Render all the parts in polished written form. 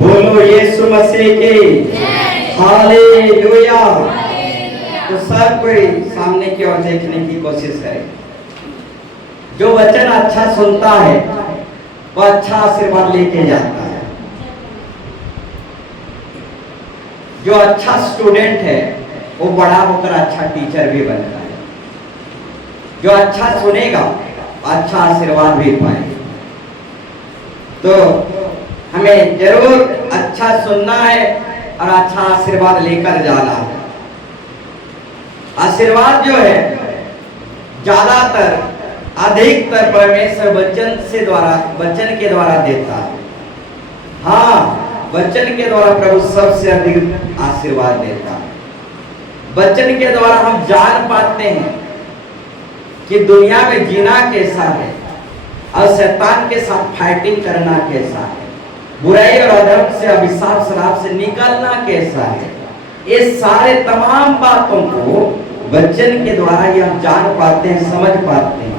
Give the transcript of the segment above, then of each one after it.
बोलो यीशु मसीह की हालेलुया। तो सब कोई सामने की ओर देखने की कोशिश करे। जो वचन अच्छा सुनता है वो अच्छा आशीर्वाद लेके जाता है। जो अच्छा स्टूडेंट है वो बड़ा होकर अच्छा टीचर भी बनता है। जो अच्छा सुनेगा अच्छा आशीर्वाद भी पाएगा। तो हमें जरूर अच्छा सुनना है और अच्छा आशीर्वाद लेकर जाना है। आशीर्वाद जो है ज्यादातर अधिकतर परमेश्वर वचन के द्वारा देता है। हाँ, वचन के द्वारा प्रभु सबसे अधिक आशीर्वाद देता है। वचन के द्वारा हम जान पाते हैं कि दुनिया में जीना कैसा है और शैतान के साथ फाइटिंग करना कैसा है, बुराई और अधर्म से अभिशाप शराब से निकलना कैसा है। ये सारे तमाम बातों को वचन के द्वारा ही हम जान पाते हैं, समझ पाते हैं।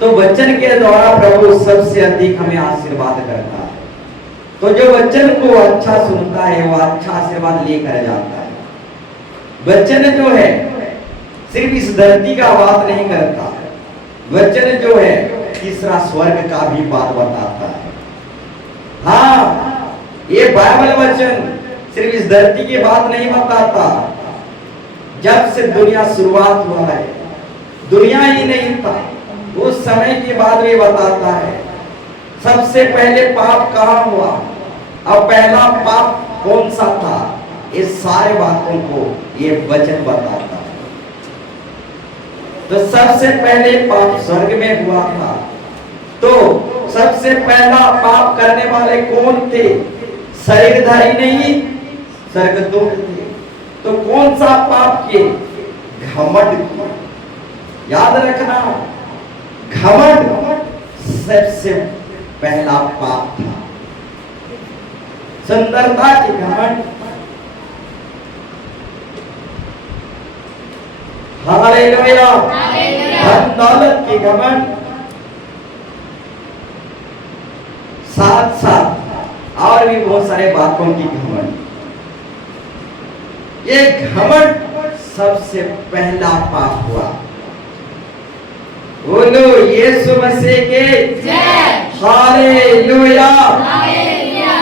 तो वचन के द्वारा प्रभु सबसे अधिक हमें आशीर्वाद करता है। तो जो वचन को अच्छा सुनता है वो अच्छा आशीर्वाद लेकर जाता है। वचन जो है सिर्फ इस धरती का बात नहीं करता। वचन जो है तीसरा स्वर्ग का भी बात बताता है। हाँ, ये बाइबल वचन सिर्फ इस धरती की बात नहीं बताता। जब से दुनिया शुरुआत हुआ है, दुनिया ही नहीं था उस समय की बात भी बताता है। सबसे पहले पाप कहाँ हुआ और पहला पाप कौन सा था, ये सारे बातों को ये वचन बताता है। तो सबसे पहले पाप स्वर्ग में हुआ था। तो सबसे पहला पाप करने वाले कौन थे? शरीरधारी नहीं, स्वर्गदूत थे। तो कौन सा पाप किए? घमंड। याद रखना, घमंड सबसे पहला पाप था। सुंदरता की घमंड, हालेलुया, धन दौलत की घमंड, साथ साथ और भी बहुत सारे बातों की घमंड। ये घमंड सबसे पहला पाप हुआ। बोलो यीशु मसीह के जय, हालेलुया।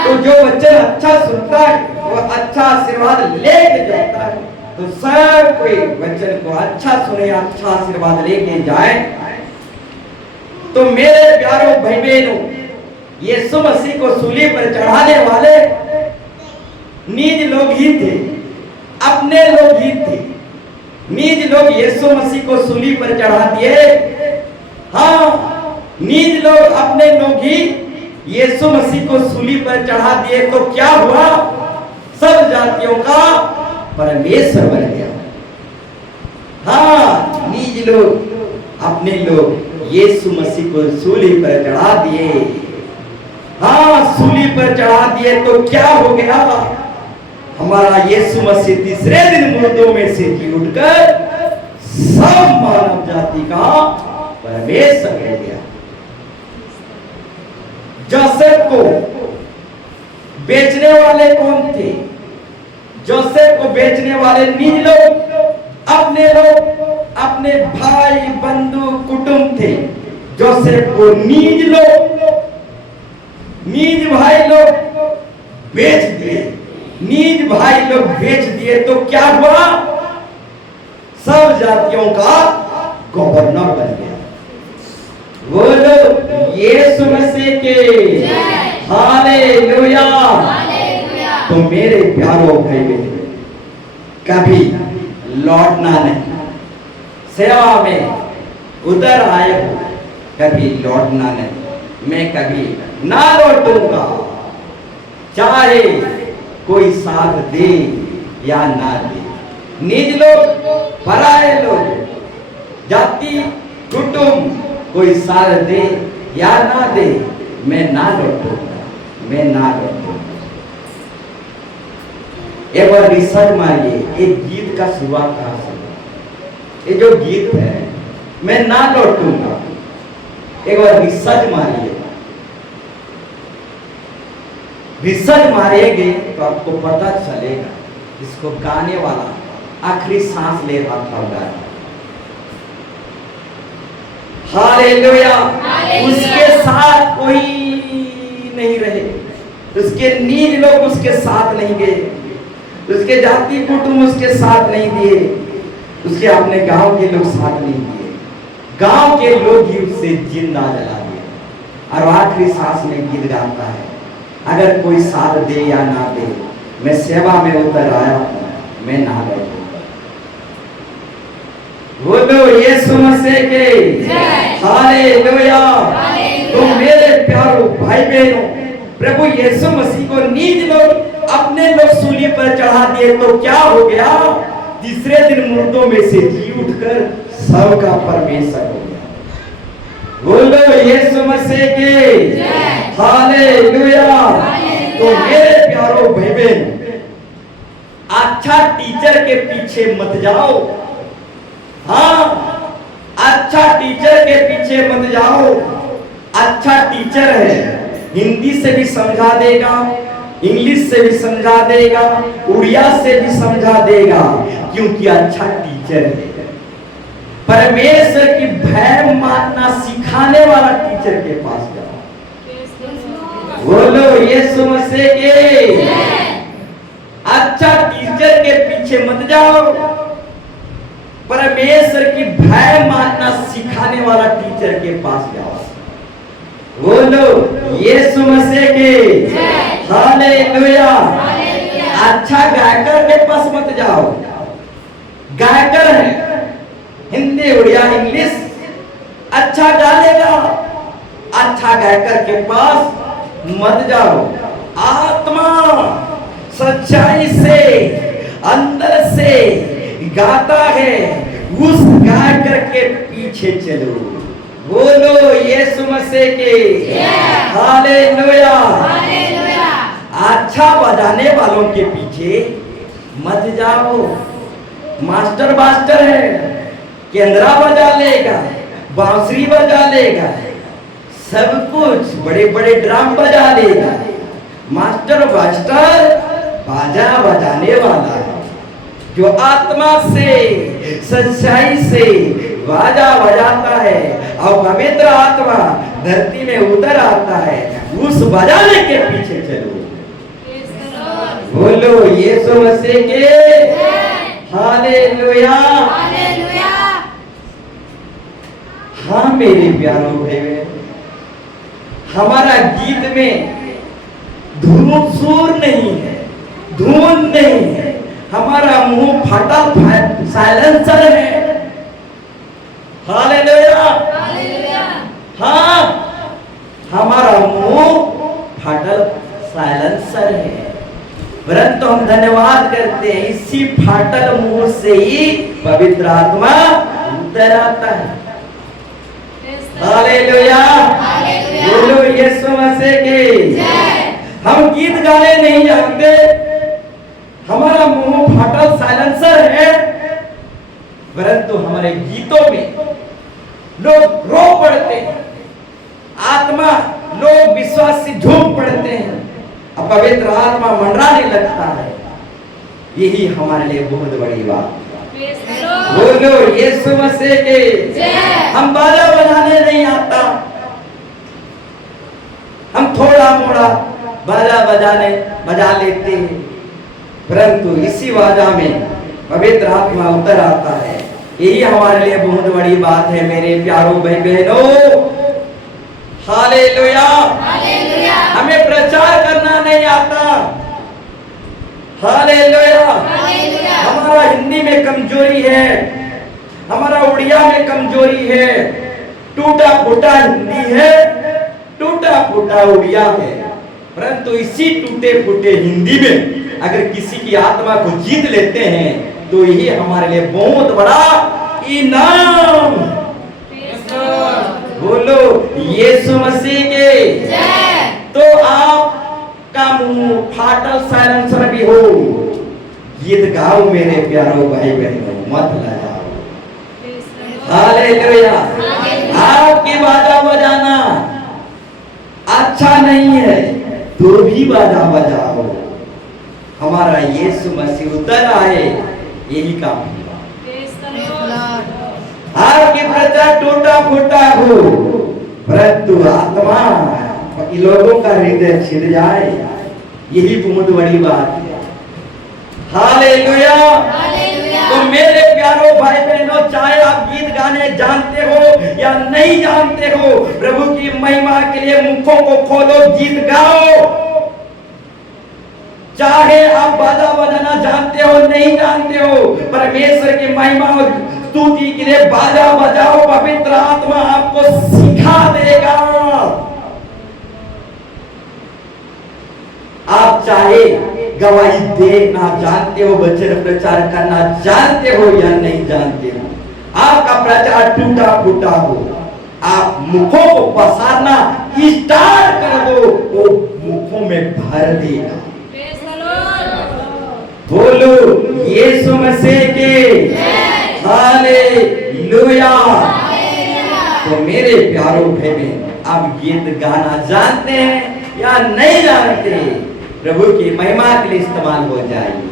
तो जो वचन अच्छा सुनता है वो अच्छा आशीर्वाद लेके जाता है। तो सब कोई वचन को अच्छा सुने, अच्छा आशीर्वाद लेके जाए। तो मेरे प्यारों भाई बहनों, यीशु मसीह को सूली पर चढ़ाने वाले नीच लोग ही थे, अपने लोग ही थे। नीच लोग यीशु मसीह को सूली पर चढ़ा दिए। हाँ, नीच लोग अपने लोग ही यीशु मसीह को सूली पर चढ़ा दिए। तो क्या हुआ? सब जातियों का परमेश्वर बन गया। हाँ, नीच लोग अपने लोग यीशु मसीह को सूली पर चढ़ा दिए। हाँ, सूली पर चढ़ा दिए तो क्या हो गया? हमारा यीशु मसीह तीसरे दिन मुर्दों में से जी उठकर सब मानव जाति का परमेश्वर हो गया। जोसेफ को बेचने वाले कौन थे? जोसेफ को बेचने वाले नीच लोग, अपने भाई बंधु कुटुंब थे। जोसेफ को नीच भाई लोग बेच दिए। नीच भाई लोग बेच दिए तो क्या हुआ? सब जातियों का गवर्नर बन गया। बोलो यीशु मसीह के हालेलुया। तो मेरे प्यारों भाई बहन, कभी लौटना नहीं। सेवा में उधर आए हो, कभी लौटना नहीं। मैं कभी ना लौटूंगा, चाहे कोई साथ दे या ना दे। निज लोग, पराये लोग, जाति कुटुंब कोई साथ दे या ना दे, मैं ना लौटूंगा, मैं ना लौटूंगा। एक बार रिसर्च मारिए, एक गीत का शुरुआत कहां से? ये जो गीत है, मैं ना लौटूंगा, एक बार रिसर्च मारिए। विसर्ज मारेंगे तो आपको पता चलेगा इसको गाने वाला आखिरी सांस ले रहा था गाना। हालेलुया। उसके साथ कोई नहीं रहे, उसके नीज लोग उसके साथ नहीं गए, उसके जाति कुटुंब उसके साथ नहीं दिए, उसके अपने गांव के लोग साथ नहीं दिए, गांव के लोग ही उससे जिंदा जला दिए। और आखिरी सांस में गीत गाता है, अगर कोई साथ दे या ना दे, मैं सेवा में उतर आया हूं, मैं ना बैठूं। बोलो यीशु मसीह के हालेलुया। तो मेरे प्यारो भाई बहनों, प्रभु यीशु मसीह को नीज लोग अपने लोग सूली पर चढ़ा दिए तो क्या हो गया? तीसरे दिन मुर्दों में से जी उठकर सबका परमेश्वर हो गया। बोलो यीशु मसीह के हालेलुया। तो मेरे प्यारो भाई बहन, अच्छा टीचर के पीछे मत जाओ। हाँ, अच्छा टीचर के पीछे मत जाओ। अच्छा टीचर है, हिंदी से भी समझा देगा, इंग्लिश से भी समझा देगा, उड़िया से भी समझा देगा, क्योंकि अच्छा टीचर है। परमेश्वर की भय मानना सिखाने वाला टीचर के पास जाओ। बोलो यीशु मसीह के। अच्छा टीचर के पीछे मत जाओ, परमेश्वर की भय मानना सिखाने वाला टीचर के पास जाओ। बोलो यीशु मसीह के हालेलुया। अच्छा गायकर के पास मत जाओ, गायकर है, हिंदी उड़िया इंग्लिश अच्छा गा लेगा, अच्छा गायकर के पास मत जाओ। आत्मा सच्चाई से अंदर से गाता है, उस गायकर के पीछे चलो। बोलो यीशु मसीह के हालेलुया। अच्छा बजाने वालों के पीछे मत जाओ। मास्टर मास्टर है, केंद्रा बजा लेगा, बांसुरी बजा लेगा, सब कुछ बड़े बड़े ड्राम बजा लेगा। मास्टर मास्टर बाजा बजाने वाला है, जो आत्मा से सच्चाई से बाजा बजाता है और पवित्र आत्मा धरती में उतर आता है, उस बजाने के पीछे चलो। बोलो यीशु मसीह के हालेलुया। हाँ मेरे प्यारों भाई, हमारा गीत में धुन सुर नहीं है, धुन नहीं है, हमारा मुंह फटा साइलेंसर है। हालेलुया। हाँ, हमारा मुंह फाटल साइलेंसर है, परंतु हम धन्यवाद करते हैं, इसी फाटल मुंह से ही पवित्र आत्मा उतर आता है। हालेलुया। बोलो यीशु मसीह के। हम गीत गाने नहीं जानते, हमारा मुंह फाटल साइलेंसर है, परंतु हमारे गीतों में लोग रो पड़ते हैं, आत्मा लोग विश्वास से झूम पड़ते हैं, पवित्र आत्मा मंडराने लगता है। यही हमारे लिए बहुत बड़ी बात। बोलो यीशु मसीह के। हम बाजा बजाने नहीं आता, हम थोड़ा मोड़ा बाजा बजा लेते हैं, परंतु इसी बाजा में पवित्र आत्मा उतर आता है। यही हमारे लिए बहुत बड़ी बात है मेरे प्यारों भाई बहनों। हालेलुया। हमें प्रचार करना नहीं आता। हालेलुया। हमारा हिंदी में कमजोरी है, हमारा उड़िया में कमजोरी है, टूटा फूटा हिंदी है, टूटा फूटा उड़िया है, परंतु इसी टूटे फूटे हिंदी में अगर किसी की आत्मा को जीत लेते हैं तो यही हमारे लिए बहुत बड़ा इनाम। बोलो यीशु मसीह के। तो आपका मुंह फाटल साइलेंसर भी हो, गीत गाओ मेरे प्यारो भाई बहनों, मत लगाओ। हालेलुया। आपकी बाजा बजाना अच्छा नहीं है, तो भी बाजा बजाओ, हमारा यीशु मसीह उतर आए, यही काम हुआ। आपकी प्रजा टूटा फूटा हो, परंतु आत्मा इन लोगों का हृदय छिद जाए, यही बहुत बड़ी बात है। हालेलुया। तो मेरे प्यारो भाई बहनों, चाहे आप गीत गाने जानते हो या नहीं जानते हो, प्रभु की महिमा के लिए मुखों को खोलो, गीत गाओ। चाहे आप बाजा बजाना जानते हो नहीं जानते हो, परमेश्वर की महिमा और स्तुति के लिए बाजा बजाओ, पवित्र आत्मा आपको सिखा देगा। आप चाहे गवाही देना जानते हो, वचन प्रचार करना जानते हो या नहीं जानते हो, आपका प्रचार टूटा फूटा हो, आप मुखों को पसारना स्टार्ट कर दो, वो मुखों में भर देगा। बोलो यीशु मसीह की हालेलुया। तो मेरे प्यारो भाई बहन, आप गीत गाना जानते हैं या नहीं जानते, प्रभु की महिमा के लिए इस्तेमाल हो जाएगी।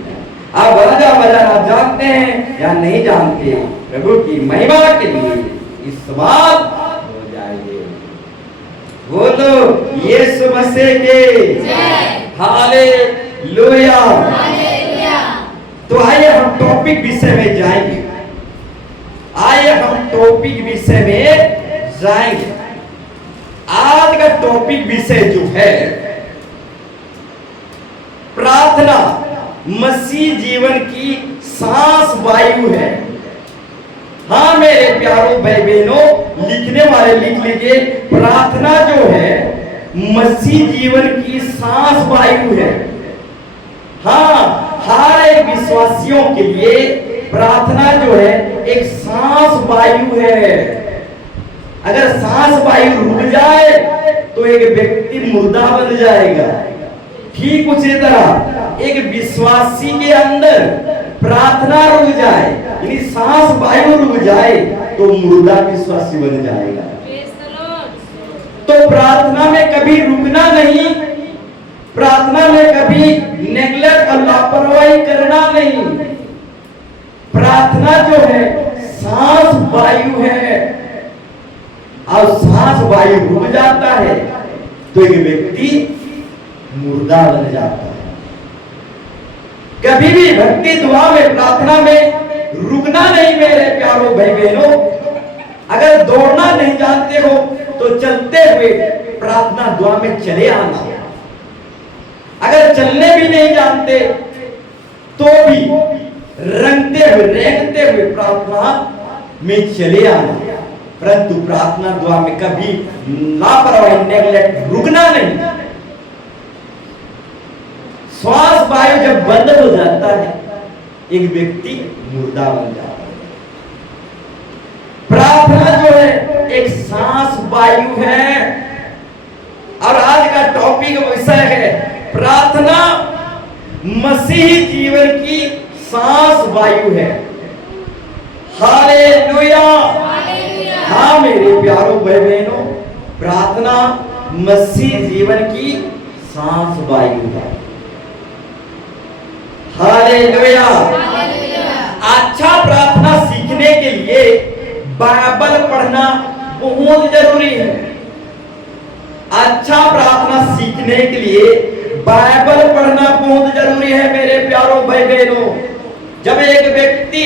आप बाजा बजाना जानते हैं या नहीं जानते, प्रभु की महिमा के लिए इस्तेमाल हो जाएंगे। बोलो यीशु मसीह के हालेलुया। तो आइए हम टॉपिक विषय में जाएंगे, आइए हम टॉपिक विषय में जाएंगे। आज का टॉपिक विषय जो है, प्रार्थना मसीह जीवन की सांस वायु है। हाँ मेरे प्यारों भाई बहनों, लिखने वाले लिख लीजिए, प्रार्थना जो है मसीह जीवन की सांस वायु है। हाँ, हर एक विश्वासियों के लिए प्रार्थना जो है एक सांस वायु है। अगर सांस वायु रुक जाए तो एक व्यक्ति मुर्दा बन जाएगा। ठीक उसी तरह एक विश्वासी के अंदर प्रार्थना रुक जाए, यानी सांस वायु रुक जाए, तो मुर्दा विश्वासी बन जाएगा। तो प्रार्थना में कभी रुकना नहीं, प्रार्थना में कभी नेगलेक्ट और लापरवाही करना नहीं। प्रार्थना जो है सांस वायु है, और सांस वायु रुक जाता है तो एक व्यक्ति मुर्दा बन जाता है। कभी भी भक्ति दुआ में, प्रार्थना में रुकना नहीं मेरे प्यारों भाई बहनों। अगर दौड़ना नहीं जानते हो तो चलते हुए प्रार्थना दुआ में चले आना। अगर चलने भी नहीं जानते तो भी रंगते हुए रेंगते हुए प्रार्थना में चले आना, परंतु प्रार्थना दुआ में कभी लापरवाही नेगलेक्ट रुकना नहीं। श्वास वायु जब बंद हो जाता है, एक व्यक्ति मुर्दा बन जाता है। प्रार्थना जो है एक सांस वायु है। और आज का टॉपिक विषय है प्रार्थना मसीही जीवन की सांस वायु है। हालेलुया। हाँ मेरे प्यारों भाई बहनों, प्रार्थना मसीह जीवन की सांस वायु है। हालेलुया। अच्छा प्रार्थना सीखने के लिए बाइबल पढ़ना बहुत जरूरी है। अच्छा प्रार्थना सीखने के लिए बाइबल पढ़ना बहुत जरूरी है मेरे प्यारों भाई बहनों। जब एक व्यक्ति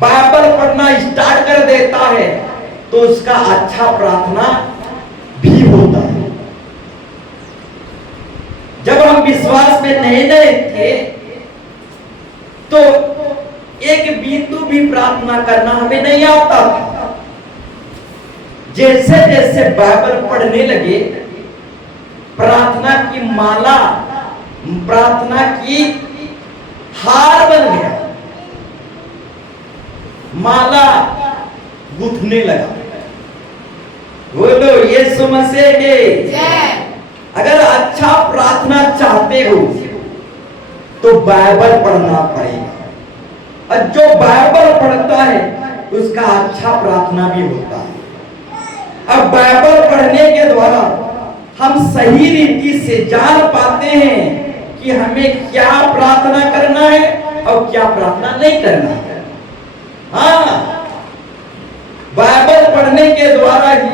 बाइबल पढ़ना स्टार्ट कर देता है तो उसका अच्छा प्रार्थना भी होता है। जब हम विश्वास में नए थे तो एक बिंदु भी प्रार्थना करना हमें नहीं आता था। जैसे जैसे बाइबल पढ़ने लगे, प्रार्थना की माला, प्रार्थना की हार बन गया, माला गुथने लगा। बोलो यीशु मसीह के जय। अगर अच्छा प्रार्थना चाहते हो तो बाइबल पढ़ना पड़ेगा, और जो बाइबल पढ़ता है उसका अच्छा प्रार्थना भी होता है। अब बाइबल पढ़ने के द्वारा हम सही रीति से जान पाते हैं कि हमें क्या प्रार्थना करना है और क्या प्रार्थना नहीं करना है। हाँ, बाइबल पढ़ने के द्वारा ही,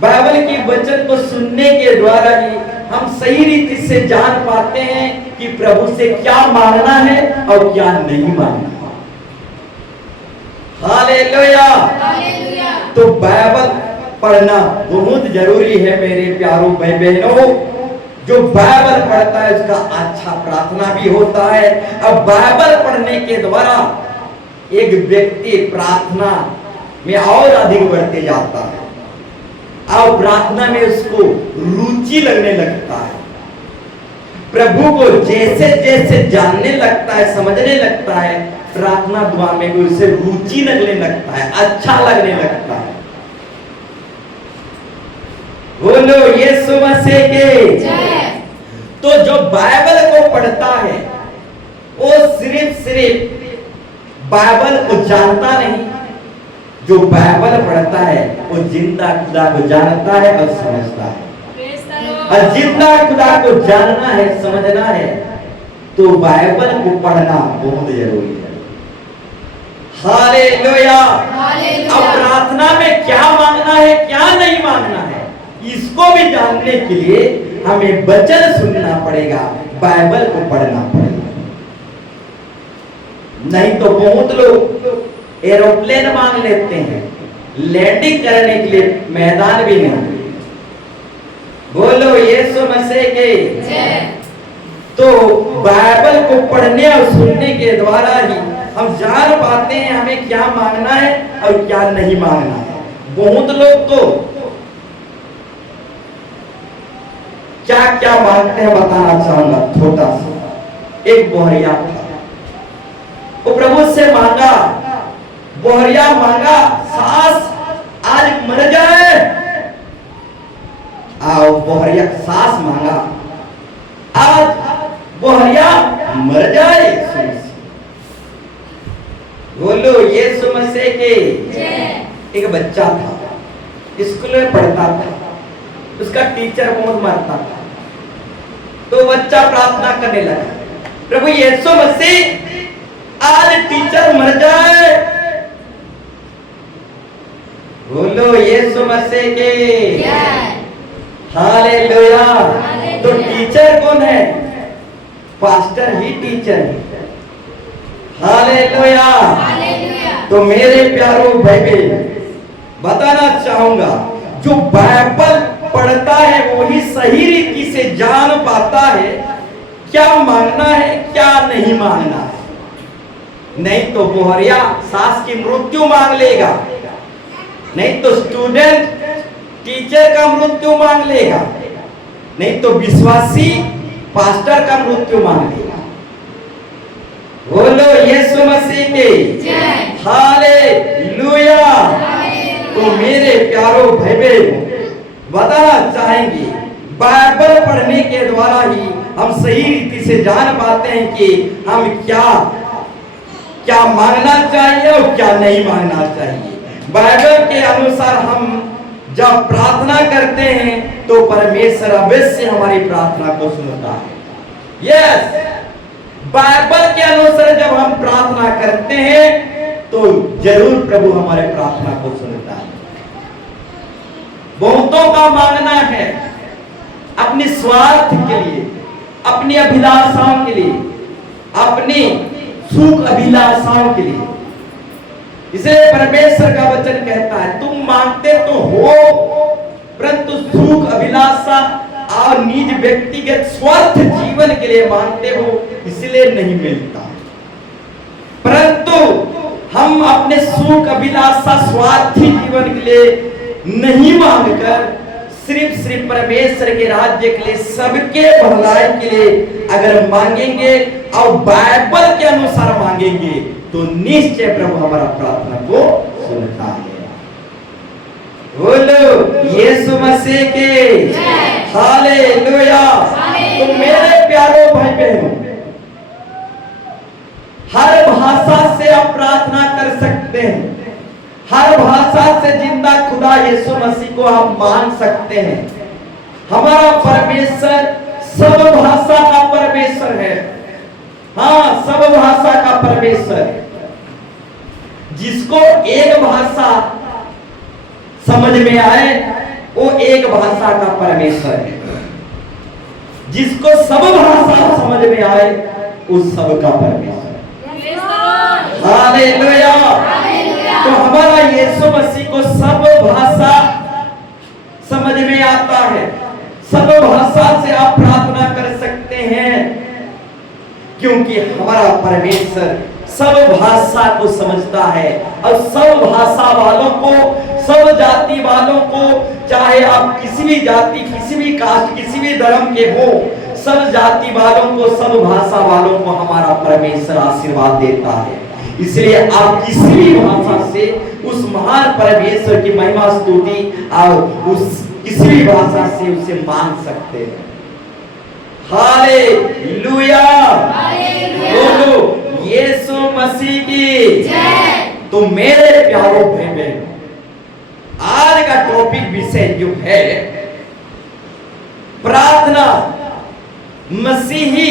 बाइबल के वचन को सुनने के द्वारा ही हम सही रीति से जान पाते हैं कि प्रभु से क्या मांगना है और क्या नहीं मांगना है। हालेलुया। तो बाइबल पढ़ना बहुत जरूरी है मेरे प्यारों भाई बहनों। जो बाइबल पढ़ता है उसका अच्छा प्रार्थना भी होता है। अब बाइबल पढ़ने के द्वारा एक व्यक्ति प्रार्थना में और अधिक बढ़ते जाता है और प्रार्थना में उसको रुचि लगने लगता है। प्रभु को जैसे जैसे जानने लगता है, समझने लगता है, प्रार्थना दुआ में भी उसे रुचि लगने लगता है, अच्छा लगने लगता है। बोलो यीशु मसीह के। तो जो बाइबल को पढ़ता है वो सिर्फ बाइबल को जानता नहीं, जो बाइबल पढ़ता है वो जिंदा खुदा को जानता है और समझता है। और जिंदा खुदा को जानना है, समझना है, तो बाइबल को पढ़ना बहुत जरूरी है। हालेलुया। अब प्रार्थना में क्या मांगना है, क्या नहीं मांगना है, इसको भी जानने के लिए हमें वचन सुनना पड़ेगा, बाइबल को पढ़ना पड़ेगा। नहीं तो बहुत लोग एरोप्लेन मांग लेते हैं, लैंडिंग करने के लिए मैदान भी नहीं। बोलो यीशु मसीह के। तो बाइबल को पढ़ने और सुनने के द्वारा ही हम जान पाते हैं हमें क्या मांगना है और क्या नहीं मांगना है। बहुत लोग तो क्या क्या मांगते हैं बताना चाहूंगा। छोटा सा एक बोहरिया था, वो प्रभु से मांगा, बोहरिया मांगा, सास आज मर जाए। आओ बोहरिया सास मांगा, आज बोहरिया मर जाए। बोलो यीशु मसीह के। एक बच्चा था, स्कूल में पढ़ता था, उसका टीचर बहुत मारता था। तो बच्चा प्रार्थना करने लगा, प्रभु यीशु मसीह आज टीचर मर जाए। बोलो यीशु मसीह के। हालेलुया। तो टीचर कौन है? पास्टर ही टीचर है। हालेलुया। तो मेरे प्यारों भाई बहन बताना चाहूंगा, जो बाइबल पढ़ता है वो ही सही रीति से जान पाता है क्या मांगना है क्या नहीं मांगना है। नहीं तो बोहरिया सास की मृत्यु मांग लेगा, नहीं तो स्टूडेंट टीचर का मृत्यु मांग लेगा, नहीं तो विश्वासी पास्टर का मृत्यु मांग लेगा। बोलो यीशु मसीह के। हालेलुया। तो मेरे प्यारों भाई बहन बताना चाहेंगे, बाइबल पढ़ने के द्वारा ही हम सही रीति से जान पाते हैं कि हम क्या क्या मांगना चाहिए और क्या नहीं मांगना चाहिए। बाइबल के अनुसार हम जब प्रार्थना करते हैं तो परमेश्वर अवश्य हमारी प्रार्थना को सुनता है। यस, बाइबल के अनुसार जब हम प्रार्थना करते हैं तो जरूर प्रभु हमारे प्रार्थना को सुनता है। बहुतों का मांगना है अपने स्वार्थ के लिए, अपनी अभिलाषाओं के लिए, अपनी सुख अभिलाषाओं के लिए। इसे परमेश्वर का वचन कहता है, तुम मांगते तो हो परंतु सुख अभिलाषा और निज व्यक्तिगत स्वार्थ जीवन के लिए मांगते हो, इसलिए नहीं मिलता। परंतु हम अपने सुख अभिलाषा स्वार्थी जीवन के लिए नहीं मांगकर सिर्फ परमेश्वर के राज्य के लिए, सबके भलाई के लिए अगर मांगेंगे और बाइबल के अनुसार मांगेंगे तो निश्चय प्रभु हमारा प्रार्थना को सुनता है। बोलो यीशु मसीह के। हालेलुया। तो मेरे प्यारों भाई बहनों, हर भाषा से आप प्रार्थना कर सकते हैं, हर भाषा से जिंदा खुदा यीशु मसीह को आप मान सकते हैं, हमारा परमेश्वर सब भाषा का परमेश्वर है। हाँ, सब भाषा का परमेश्वर, जिसको एक भाषा समझ में आए वो एक भाषा का परमेश्वर है। जिसको सब भाषा समझ में आए उस सब का परमेश्वर। हालेलुया। तो हमारा यीशु मसीह को सब भाषा समझ में आता है। सब भाषा से आप प्रार्थना कर सकते हैं, क्योंकि हमारा परमेश्वर सब भाषा को समझता है। और सब भाषा वालों को, सब जाति वालों को, चाहे आप किसी भी जाति, किसी भी कास्ट, किसी भी धर्म के हो, सब जाति वालों को, सब भाषा वालों को हमारा परमेश्वर आशीर्वाद देता है। इसलिए आप किसी भी भाषा से उस महान परमेश्वर की महिमा स्तुति और उस किसी भी भाषा से उसे मांग सकते हैं। हालेलुया। बोलो यीशु मसीह की जय। तो मेरे प्यारों भाई बहनों, आज का टॉपिक विषय जो है प्रार्थना मसीही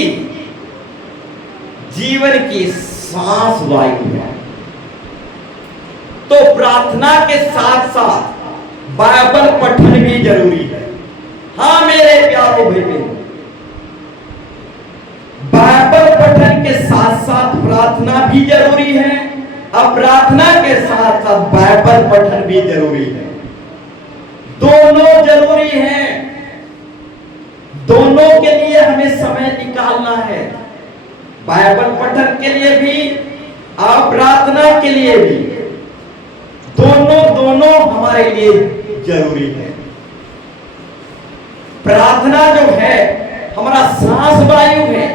जीवन की सांस वायु है। तो प्रार्थना के साथ साथ बाइबल पठन भी जरूरी है। हाँ मेरे प्यारों भाई बहनों, बाइबल पठन के साथ साथ प्रार्थना भी जरूरी है और प्रार्थना के साथ साथ बाइबल पठन भी जरूरी है। दोनों जरूरी हैं। दोनों के लिए हमें समय निकालना है। बाइबल पठन के लिए भी और प्रार्थना के लिए भी। दोनों हमारे लिए जरूरी है। प्रार्थना जो है हमारा सांस वायु है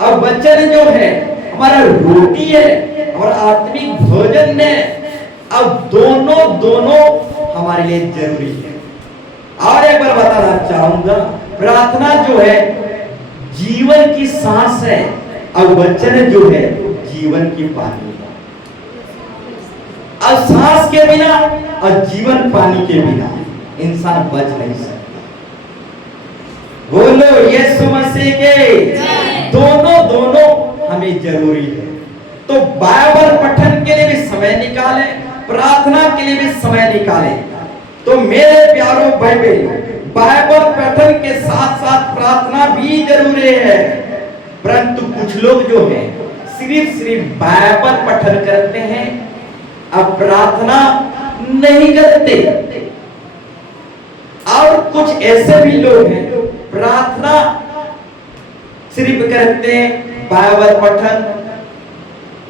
और वचन जो है हमारा रोटी है और आत्मिक भोजन है। अब दोनों हमारे लिए जरूरी है। और एक बार बताना चाहूंगा, प्रार्थना जो है जीवन की सांस है और वचन जो है जीवन की पानी है। और सांस के बिना और जीवन पानी के बिना इंसान बच नहीं सकता। बोलो यीशु मसीह के दोनों हमें जरूरी है। तो बाइबल पठन के लिए भी समय निकालें, प्रार्थना के लिए भी समय निकालें। तो मेरे प्यारों भाई बहनों, बाइबल पठन के साथ साथ प्रार्थना भी जरूरी है। परंतु कुछ लोग जो है सिर्फ बाइबल पठन करते हैं, अब प्रार्थना नहीं करते। और कुछ ऐसे भी लोग हैं प्रार्थना सिर्फ करते हैं, बाइबल पठन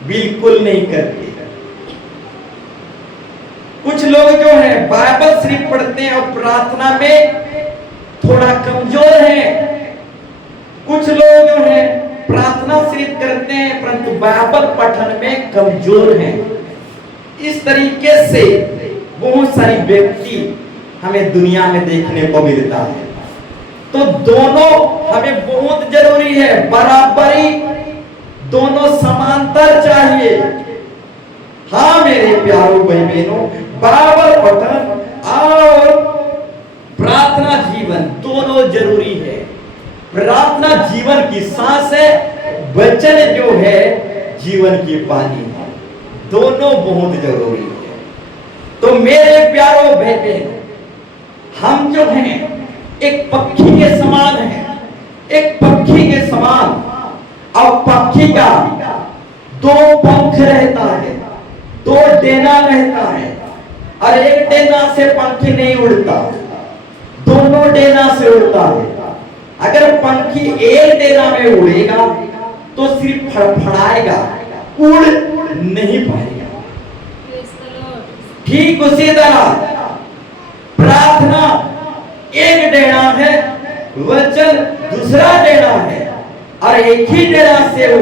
बिल्कुल नहीं करते। कुछ लोग जो है बाइबल सिर्फ पढ़ते हैं और प्रार्थना में थोड़ा कमजोर हैं। कुछ लोग जो है प्रार्थना सिर्फ करते हैं परंतु बाइबल पठन में कमजोर हैं। इस तरीके से बहुत सारी व्यक्ति हमें दुनिया में देखने को मिलता है। तो दोनों हमें बहुत जरूरी है, बराबरी, दोनों समांतर चाहिए। हाँ मेरे प्यारों भाई बहनों, बाइबल पठन और प्रार्थना जीवन दोनों जरूरी है। प्रार्थना जीवन की सांस है, वचन जो है जीवन की पानी है। दोनों बहुत जरूरी है। तो मेरे प्यारों भाई बहनों, हम जो हैं एक पक्षी के समान है। एक पक्षी के समान, और पक्षी का दो पंख रहता है, दो डेना रहता है, और एक डेना से पंखी नहीं उड़ता, दोनों डेना से उड़ता है। अगर पंखी एक डेना में उड़ेगा तो सिर्फ फड़फड़ाएगा, उड़ नहीं पाएगा। ठीक उसी तरह प्रार्थना एक डेना है, वचन दूसरा डेना है, और एक ही डेना से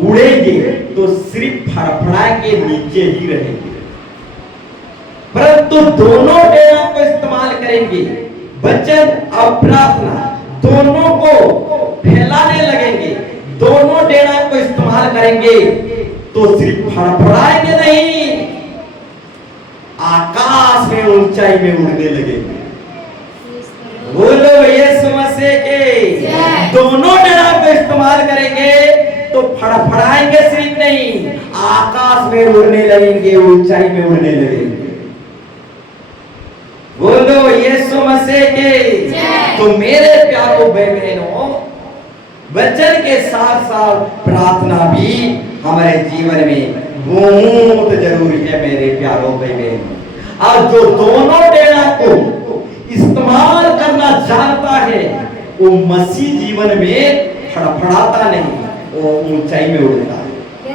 उड़ेंगे तो सिर्फ फड़फड़ाएंगे, नीचे ही रहेंगे। परंतु दोनों डेना को इस्तेमाल करेंगे, वचन और प्रार्थना दोनों को फैलाने लगेंगे, दोनों डेना को इस्तेमाल करेंगे तो सिर्फ फड़फड़ाएंगे नहीं, आकाश में ऊंचाई में उड़ने लगेंगे। वो बोलो यीशु मसीह के। दोनों डेरा को इस्तेमाल करेंगे तो फड़फड़ाएंगे सिर्फ नहीं, आकाश में उड़ने लगेंगे, ऊंचाई में उड़ने लगेंगे। बोलो यीशु मसीह के। तो मेरे प्यारों भाई बहनों, वचन के साथ साथ प्रार्थना भी हमारे जीवन में बहुत जरूरी है मेरे प्यारों भाई बहनों। और जो दोनों डेरा को इस्तेमाल करना जानता है वो मसीह जीवन में फड़फड़ाता नहीं, वो ऊंचाई में उड़ता है।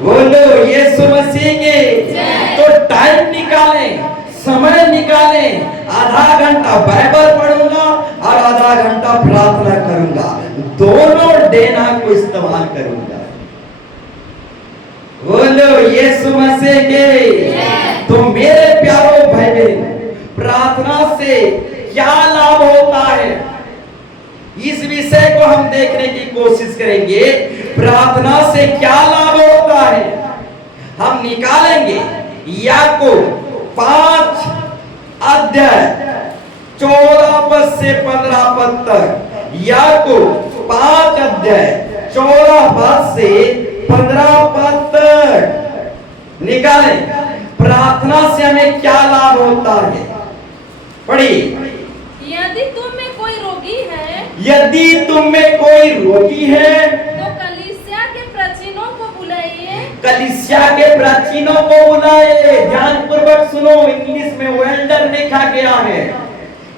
बोलो यीशु मसीह के। तो टाइम निकालें, समय निकालें, आधा घंटा बाइबल पढ़ूंगा और आधा घंटा प्रार्थना करूंगा, दोनों डेना को इस्तेमाल करूंगा। बोलो यीशु मसीह के। तो मेरे प्यारों भाई बहन, प्रार्थना से क्या लाभ होता है, इस विषय को हम देखने की कोशिश करेंगे। प्रार्थना से क्या लाभ होता है हम निकालेंगे। याकूब 5 अध्याय 14 पद से 15 पद तक, याकूब 5 अध्याय 14 पद से 15 पद तक निकालें। प्रार्थना से हमें क्या लाभ होता है, पढ़िए। यदि तुम में कोई रोगी है, यदि तुम में कोई रोगी है तो कलीसिया के प्राचीनों को बुलाइए। कलीसिया के प्राचीनों को बुलाए। ध्यान पूर्वक सुनो, इंग्लिश में वेल्डर लिखा गया है।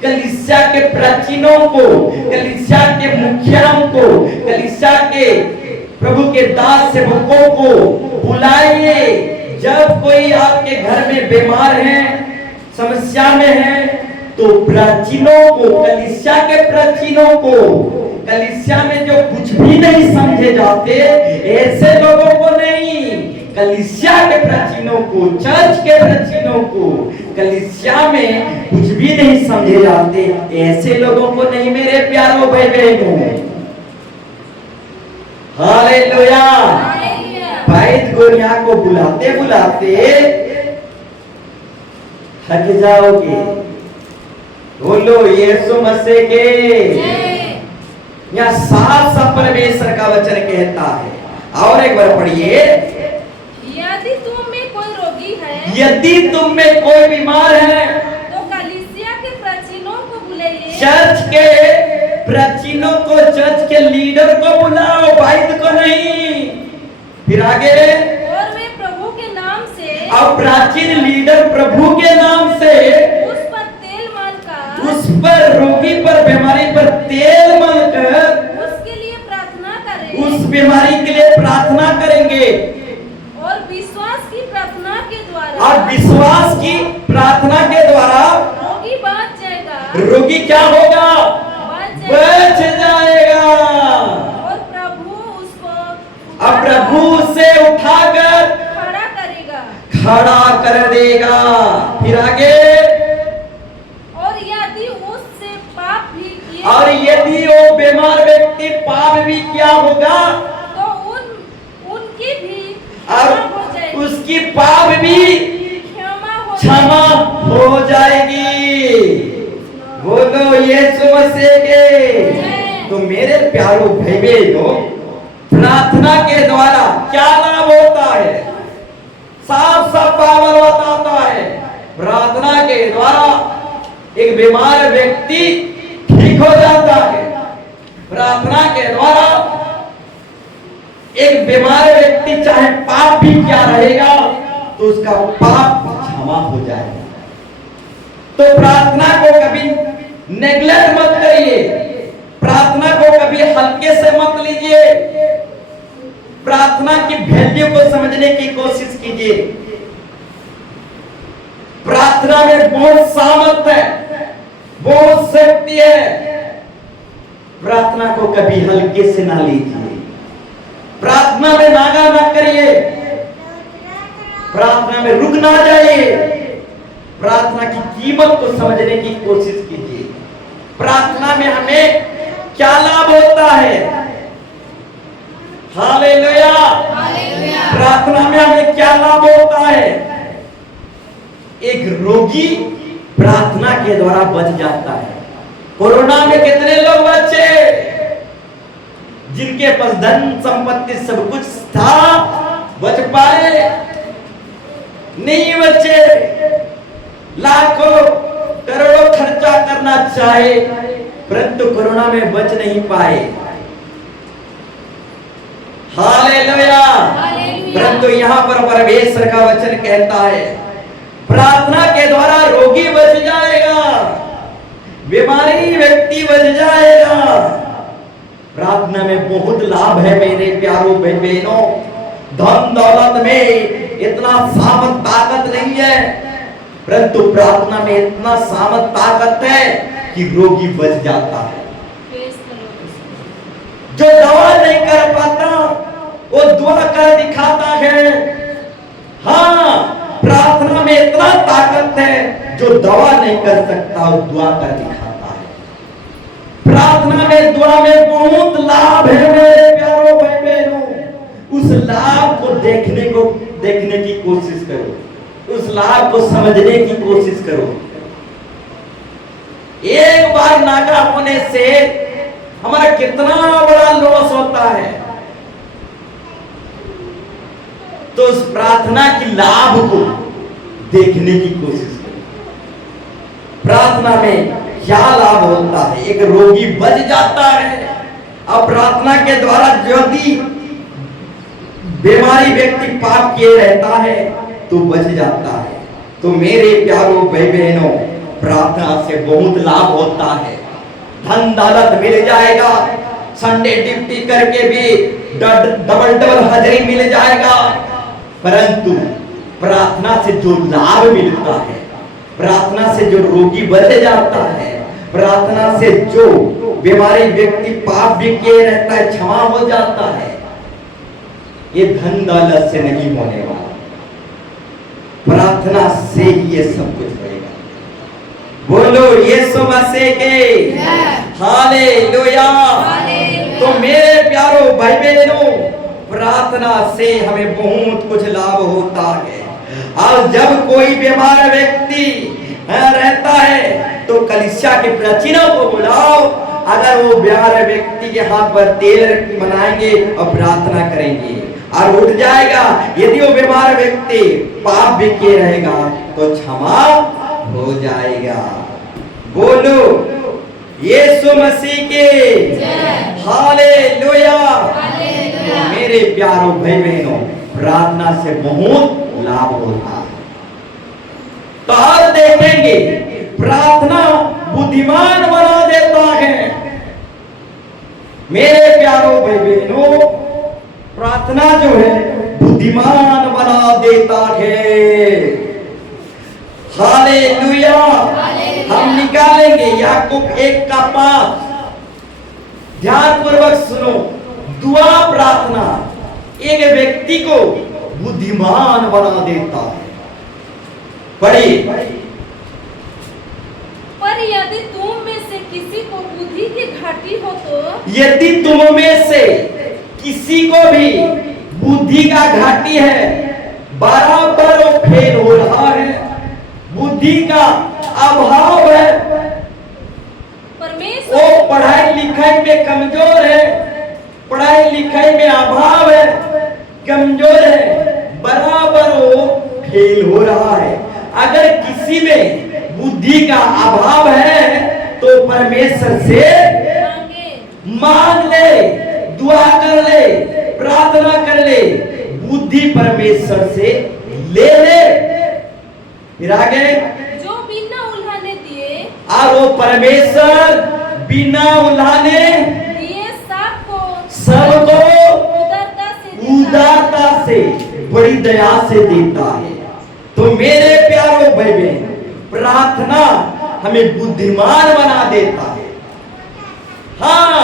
कलीसिया के प्राचीनों को, कलीसिया के मुखियाओं को, कलीसिया के प्रभु के दास सेवकों को बुलाइए। जब कोई आपके घर में बीमार है, समस्या में है, तो प्राचीनों को, कलीसिया के प्राचीनों को, कलीसिया में जो कुछ भी नहीं समझे जाते ऐसे लोगों को नहीं, कलीसिया के प्राचीनों को, चर्च के प्राचीनों को, कलीसिया में कुछ भी नहीं समझे जाते ऐसे लोगों को नहीं मेरे प्यारों भाई बहनों। हालेलुया। वैद्य गोनिया को बुलाते बुलाते थक जाओगे। बोलो यीशु मसीह के। यहाँ साफ साफ परमेश्वर का वचन कहता है। और एक बार पढ़िए। यदि तुम में कोई रोगी है, यदि तुम में कोई बीमार है तो कलीसिया के प्राचीनों को बुलाइए। चर्च के प्राचीनों को, चर्च के लीडर को बुलाओ, वैद्य को नहीं। फिर आगे, और वे प्रभु के नाम से, अब प्राचीन लीडर प्रभु के नाम से उस पर तेल मलकर, उस पर, रोगी पर, बीमारी पर तेल मलकर उसके लिए प्रार्थना करें। उस बीमारी के लिए प्रार्थना करेंगे। और विश्वास की प्रार्थना के द्वारा, और विश्वास की प्रार्थना के द्वारा रोगी बच जाएगा। रोगी क्या होगा, बच जाएगा। और प्रभु उसको, अब प्रभु उसे उठाकर खड़ा करेगा, खड़ा कर देगा। फिर आगे, और यदि उससे पाप भी किए, और यदि वो बीमार व्यक्ति पाप भी किया होगा तो उनकी भी और क्षमा हो जाएगी। उसकी पाप भी क्षमा हो जाएगी। बोलो यीशु मसीह के। तो मेरे प्यारों भाई बहनों, प्रार्थना के द्वारा क्या लाभ होता है, साफ साफ बाइबल बताता है। प्रार्थना के द्वारा एक बीमार व्यक्ति ठीक हो जाता है। प्रार्थना के द्वारा एक बीमार व्यक्ति चाहे पाप भी क्या रहेगा तो उसका पाप क्षमा हो जाएगा। तो प्रार्थना को कभी नेग्लेक्ट मत करिए, प्रार्थना को कभी हल्के से मत लीजिए। प्रार्थना की वैल्यू को समझने की कोशिश कीजिए। प्रार्थना में बहुत सामर्थ्य है, बहुत शक्ति है। प्रार्थना को कभी हल्के से ना लीजिए। प्रार्थना में नागा ना करिए, प्रार्थना में रुक ना जाइए। प्रार्थना की कीमत को समझने की कोशिश कीजिए। प्रार्थना में हमें क्या लाभ होता है। हालेलुया। प्रार्थना में हमें क्या लाभ होता है। एक रोगी प्रार्थना के द्वारा बच जाता है। कोरोना में कितने लोग बचे जिनके पास धन संपत्ति सब कुछ था, बच पाए? नहीं बचे। लाखों करोड़ों खर्चा करना चाहे परंतु कोरोना में बच नहीं पाए। हालेलुया। परंतु यहाँ पर परमेश्वर का वचन कहता है प्रार्थना के द्वारा रोगी बच जाएगा, बीमारी व्यक्ति बच जाएगा। प्रार्थना में बहुत लाभ है मेरे प्यारों बहनों। धन दौलत में इतना सामर्थ ताकत नहीं है परंतु प्रार्थना में इतना सामर्थ ताकत है कि रोगी बच जाता है। जो दवा नहीं कर पाता वो दुआ कर दिखाता है। हाँ, प्रार्थना में इतना ताकत है जो दवा नहीं कर सकता वो दुआ कर दिखाता है। प्रार्थना में दुआ में बहुत लाभ है मेरे प्यारों भाई बहनों। उस लाभ को देखने की कोशिश करो, उस लाभ को समझने की कोशिश करो। एक बार नागा होने से हमारा कितना बड़ा लॉस होता है, तो उस प्रार्थना की लाभ को देखने की कोशिश करो। प्रार्थना में क्या लाभ होता है? एक रोगी बच जाता है। अब प्रार्थना के द्वारा यदि बीमारी व्यक्ति पाप किए रहता है तो बच जाता है। तो मेरे प्यारों भाई बहनों, प्रार्थना से बहुत लाभ होता है। धन दौलत मिल जाएगा, संडे ड्यूटी करके भी डबल हाजिरी मिल जाएगा, परंतु प्रार्थना से जो लाभ मिलता है, प्रार्थना से जो रोगी बच जाता है, प्रार्थना से जो बीमारी व्यक्ति पाप भी किए रहता है क्षमा हो जाता है, ये धन दौलत से नहीं होने वाला। प्रार्थना से ही ये सब कुछ होगा। बोलो यीशु मसीह के हालेलुया। तो मेरे प्यारों भाई बहनों, प्रार्थना से हमें बहुत कुछ लाभ होता है। और जब कोई बीमार व्यक्ति रहता है तो कलीसिया के प्राचीनों को बुलाओ। अगर वो बीमार व्यक्ति के हाथ पर तेल बनाएंगे और प्रार्थना करेंगे और उठ जाएगा। यदि वो बीमार व्यक्ति पाप भी किए रहेगा तो क्षमा हो जाएगा। बोलो यीशु मसीह के हालेलुया। तो मेरे प्यारों भाई बहनों, प्रार्थना से बहुत लाभ होता है। तो आज देखेंगे प्रार्थना बुद्धिमान बना देता है। मेरे प्यारों भाई बहनों, प्रार्थना जो है बुद्धिमान बना देता है। हालेलुया। हम निकालेंगे याकूब 1:5। ध्यान पूर्वक सुनो। दुआ प्रार्थना एक व्यक्ति को बुद्धिमान बना देता है। पढ़िए। पर यदि तुम में से किसी को बुद्धि की घाटी हो तो, यदि तुम में से किसी को भी बुद्धि का घाटी है, बराबर वो फेल हो रहा है, बुद्धि का अभाव है, परमेश्वर वो पढ़ाई लिखाई में कमजोर है, पढ़ाई लिखाई में अभाव है, कमजोर है, बराबर वो फेल हो रहा है। अगर किसी में बुद्धि का अभाव है तो परमेश्वर से मांग ले, दुआ कर ले, प्रार्थना कर ले, बुद्धि परमेश्वर से ले ले। फिर आगे जो बिना उल्हाने दिए, और वो परमेश्वर बिना उल्हाने दिए सबको उदारता से बड़ी दया से देता है। तो मेरे प्यारों भाई बहन, प्रार्थना हमें बुद्धिमान बना देता है। हाँ,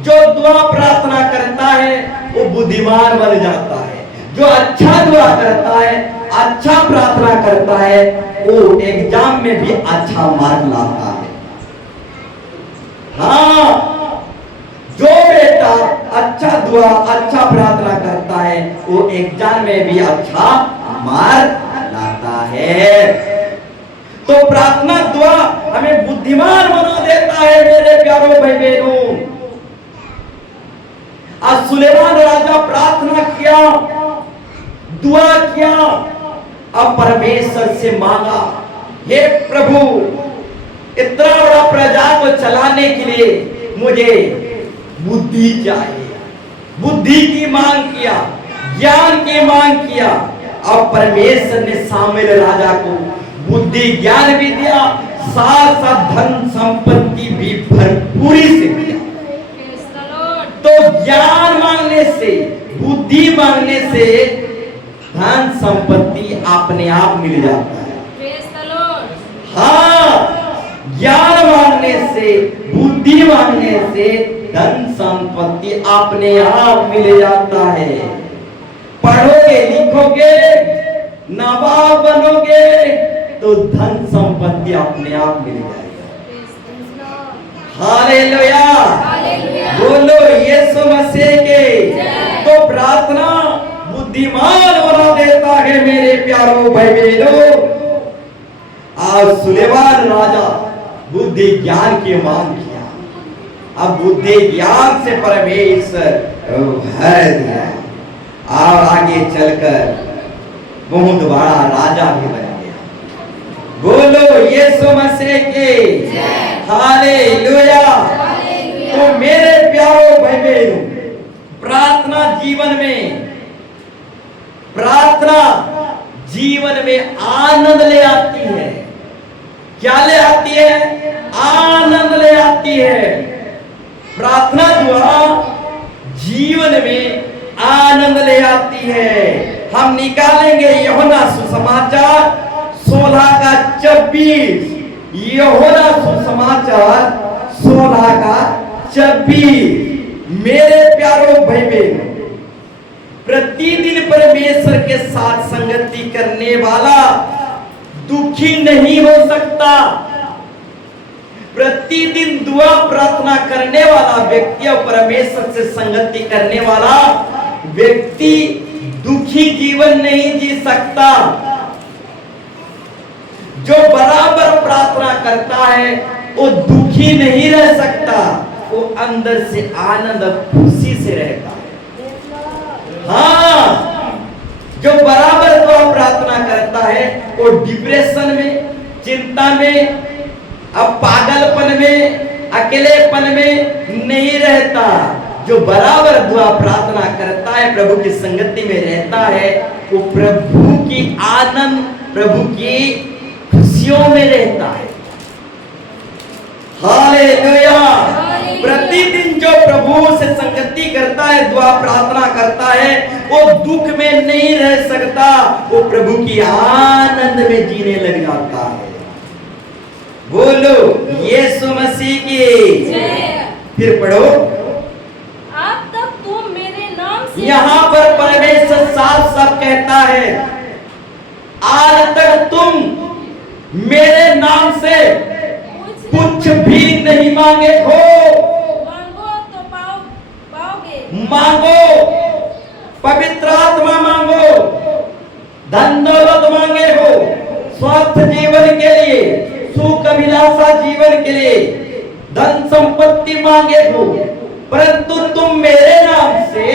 जो दुआ प्रार्थना करता है वो बुद्धिमान बन जाता है। जो अच्छा दुआ करता है, अच्छा प्रार्थना करता है, वो एग्जाम में भी अच्छा मार्क लाता है। हाँ, जो बेटा अच्छा दुआ अच्छा प्रार्थना करता है वो एग्जाम में भी अच्छा मार्क लाता है। तो प्रार्थना दुआ हमें बुद्धिमान बना देता है मेरे प्यारों भाई बहनों। आज सुलेमान राजा प्रार्थना किया, दुआ किया, अब परमेश्वर से मांगा, हे प्रभु इतना बड़ा प्रजा को चलाने के लिए मुझे बुद्धि चाहिए। बुद्धि की मांग किया, ज्ञान की मांग किया। अब परमेश्वर ने सामुएल राजा को बुद्धि ज्ञान भी दिया, साथ साथ धन संपत्ति भी भरपूरी से दिया। तो ज्ञान मांगने से, बुद्धि मांगने से धन संपत्ति अपने आप मिल जाता है। हाँ, ज्ञान मांगने से, बुद्धि मांगने से धन संपत्ति अपने आप मिल जाता है। पढ़ोगे लिखोगे नवाब बनोगे तो धन संपत्ति अपने आप मिल जाएगा। हालेलुया, बोलो यीशु मसीह के। तो प्रार्थना बुद्धिमान बना देता है मेरे प्यारों भाई बहनों। आज सुलेमान राजा बुद्धि ज्ञान की मांग किया, अब बुद्धि ज्ञान से परमेश्वर भर दिया और आगे चलकर बहुत बड़ा राजा भी बन गया। बोलो यीशु मसीह के हालेलुया। तो मेरे प्यारों भाई बहनों, प्रार्थना जीवन में आनंद ले आती है। क्या ले आती है? आनंद ले आती है। प्रार्थना दुआ जीवन में आनंद ले आती है। हम निकालेंगे यूहन्ना सुसमाचार 16:26। यूहन्ना सुसमाचार 16:26। मेरे प्यारों भाई बहनों, प्रतिदिन परमेश्वर के साथ संगति करने वाला दुखी नहीं हो सकता। प्रतिदिन दुआ प्रार्थना करने वाला व्यक्ति और परमेश्वर से संगति करने वाला व्यक्ति दुखी जीवन नहीं जी सकता। जो बराबर प्रार्थना करता है वो दुखी नहीं रह सकता, वो अंदर से आनंद और खुशी से रहता है। हाँ, जो बराबर दुआ प्रार्थना करता है वो डिप्रेशन में, चिंता में, अब पागलपन में, अकेलेपन में नहीं रहता। जो बराबर दुआ प्रार्थना करता है, प्रभु की संगति में रहता है, वो प्रभु की आनंद, प्रभु की खुशियों में रहता है। हालेलुया। प्रतिदिन जो प्रभु से संगति करता है, दुआ प्रार्थना करता है, वो दुख में नहीं रह सकता, वो प्रभु की आनंद में जीने लग जाता है। बोलो यीशु मसीह की। फिर पढ़ो, अब तक तुम मेरे नाम से। यहाँ पर परमेश्वर साफ साफ कहता है, आज तक तुम मेरे नाम से कुछ भी नहीं मांगे हो। मांगो तो पाओगे। मांगो, पवित्र आत्मा मांगो, धन दौलत मांगे हो, स्वस्थ जीवन के लिए, सुख अभिलाषा जीवन के लिए, धन संपत्ति मांगे हो, परंतु तुम मेरे नाम से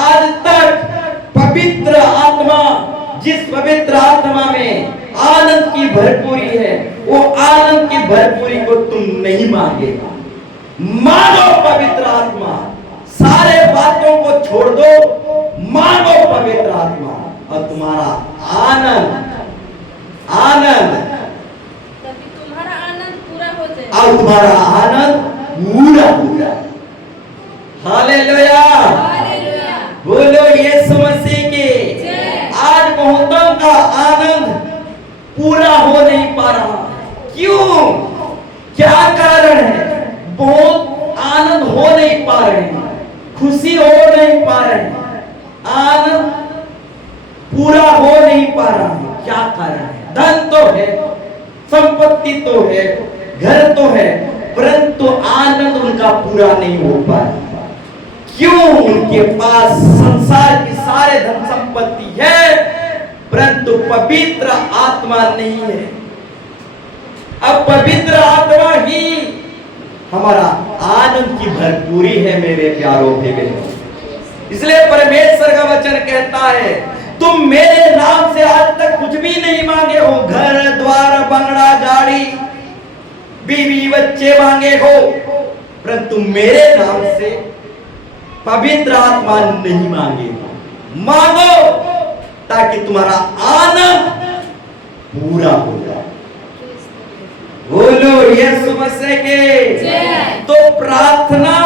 आज तक पवित्र आत्मा, जिस पवित्र आत्मा में आनंद की भरपूरी है, वो आनंद की भरपूरी को तुम नहीं मांगे। मांगो पवित्र आत्मा, सारे बातों को छोड़ दो, मांगो पवित्र आत्मा और तुम्हारा आनंद, तभी तुम्हारा आनंद पूरा हो जाए। और तुम्हारा आनंद पूरा हो जाए। हालेलुया, बोलो यीशु मसीह के। आज बहुतों का आनंद पूरा हो नहीं पा रहा। क्यों? क्या कारण है? बहुत आनंद हो नहीं पा रहे हैं, खुशी हो नहीं पा रहे हैं, आनंद पूरा हो नहीं पा रहा है। क्या कारण है? धन तो है, संपत्ति तो है, घर तो है, परंतु आनंद उनका पूरा नहीं हो पा रहा। क्यों? उनके पास संसार की सारे धन संपत्ति है, परंतु पवित्र आत्मा नहीं है। अब पवित्र आत्मा ही हमारा आनंद की भरपूरी है मेरे प्यारों भाई बहनों। इसलिए परमेश्वर का वचन कहता है, तुम मेरे नाम से आज तक कुछ भी नहीं मांगे हो, घर द्वार बंगला गाड़ी बीवी बच्चे मांगे हो, परंतु मेरे नाम से पवित्र आत्मा नहीं मांगे हो। मांगो ताकि तुम्हारा आनंद पूरा हो जाए। बोलो यीशु मसीह के। तो प्रार्थना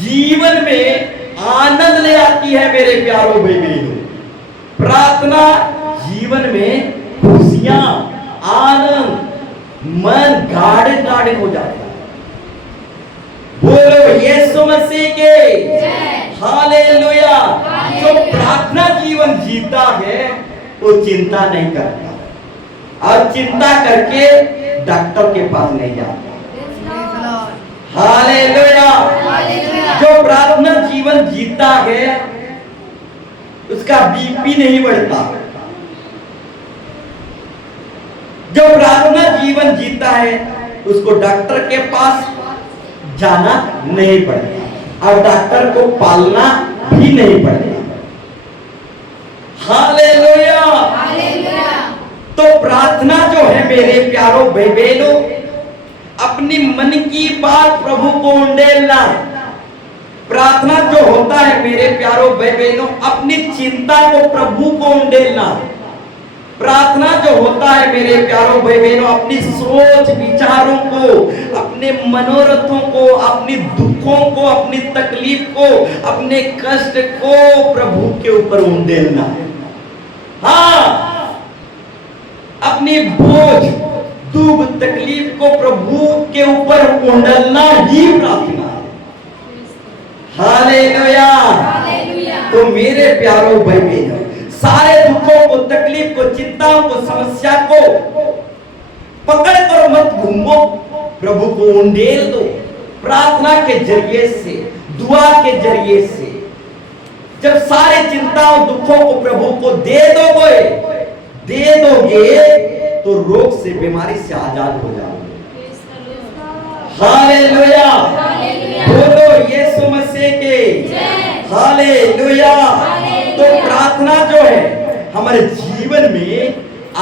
जीवन में आनंद ले आती है मेरे प्यारों भाई बहनों। प्रार्थना जीवन में खुशियां, आनंद, मन गार्डन गार्डन हो जाता है। बोलो यीशु मसीह के। हालेलुया। जो प्रार्थना जीवन जीता है वो चिंता नहीं करता, और चिंता करके डॉक्टर के पास नहीं जाता। हालेलुया। जो प्रार्थना जीवन जीता है उसका बीपी नहीं बढ़ता। जो प्रार्थना जीवन जीता है उसको डॉक्टर के पास जाना नहीं पड़ता, और डॉक्टर को पालना भी नहीं पड़ता। हालेलुया। तो प्रार्थना जो है मेरे प्यारों भाई बहनों, अपनी मन की बात प्रभु को उंडेलना। प्रार्थना जो होता है मेरे प्यारों भाई बहनों, अपनी चिंता को प्रभु को उंडेलना। प्रार्थना जो होता है मेरे प्यारों भाई बहनों, अपनी सोच विचारों को, अपने मनोरथों को, अपनी दुखों को, अपनी तकलीफ को, अपने कष्ट को प्रभु के ऊपर उंडेलना। हाँ, अपनी बोझ, दुख, तकलीफ को प्रभु के ऊपर उंडलना ही प्रार्थना है। हालेलुया। तो मेरे प्यारों भाई बहनों, सारे दुखों को, तकलीफ को, चिंताओं को, समस्या को पकड़ कर मत घूमो, प्रभु को उंडेल दो। प्रार्थना के जरिए से, दुआ के जरिए से जब सारे चिंताओं दुखों को प्रभु को दे दोगे तो रोग से, बीमारी से आजाद हो जाओगे। हालेलुया। बोलो यीशु मसीह के। हालेलुया। तो प्रार्थना जो है हमारे जीवन में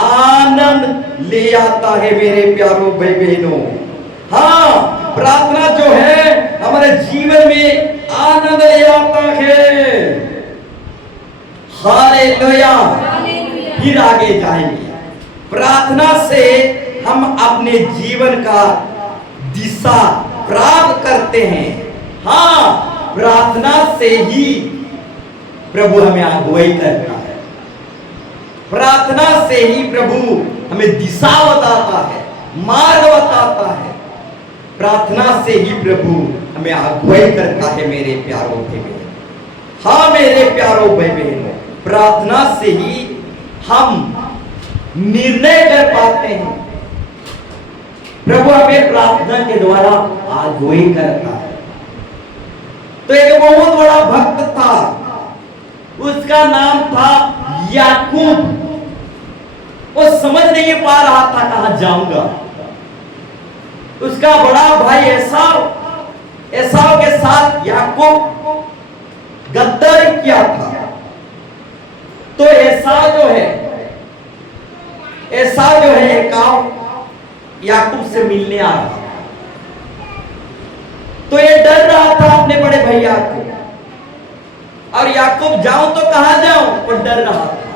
आनंद ले आता है मेरे प्यारों भाई बहनों। हाँ, प्रार्थना जो है हमारे जीवन में आनंद ले आता है। हालेलुया। फिर आगे जाएंगे। प्रार्थना से हम अपने जीवन का दिशा प्राप्त करते हैं। हाँ, प्रार्थना से ही प्रभु हमें अगुवाई करता है। प्रार्थना से ही प्रभु हमें दिशा बताता है, मार्ग बताता है। प्रार्थना से ही प्रभु हमें अगुवाई करता है मेरे प्यारों भाई बहनों। हाँ मेरे प्यारों भाई बहनों, प्रार्थना से ही हम निर्णय कर पाते हैं। प्रभु हमें प्रार्थना के द्वारा अगुवाई करता है। तो एक बहुत बड़ा भक्त था, उसका नाम था याकूब। वो समझ नहीं पा रहा था कहां जाऊंगा। उसका बड़ा भाई एसाव के साथ याकूब गद्दारी किया था। तो एसाव जो है याकूब से मिलने आ रहा था। तो ये डर रहा था अपने बड़े भैया को, और याकूब जाऊं तो कहां जाऊं, वो डर रहा था।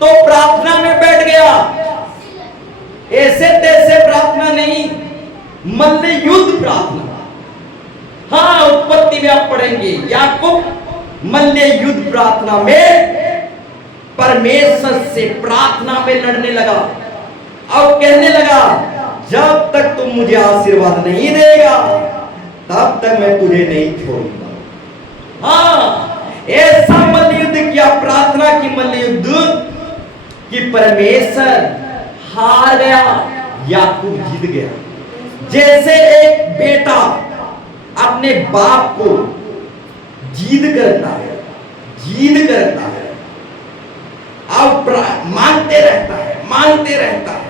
तो प्रार्थना में बैठ गया। ऐसे तैसे प्रार्थना नहीं, मल्ल युद्ध प्रार्थना। हाँ, उत्पत्ति में आप पढ़ेंगे, याकूब मल्ल युद्ध प्रार्थना में परमेश्वर से प्रार्थना में लड़ने लगा और कहने लगा, जब तक तुम मुझे आशीर्वाद नहीं देगा तब तक मैं तुझे नहीं छोड़ूंगा। हाँ, ऐसा मल्ल युद्ध किया, प्रार्थना की मल्ल युद्ध कि परमेश्वर हार गया, याकूब जीत गया। जैसे एक बेटा अपने बाप को जीत करता है और मांगते रहता है,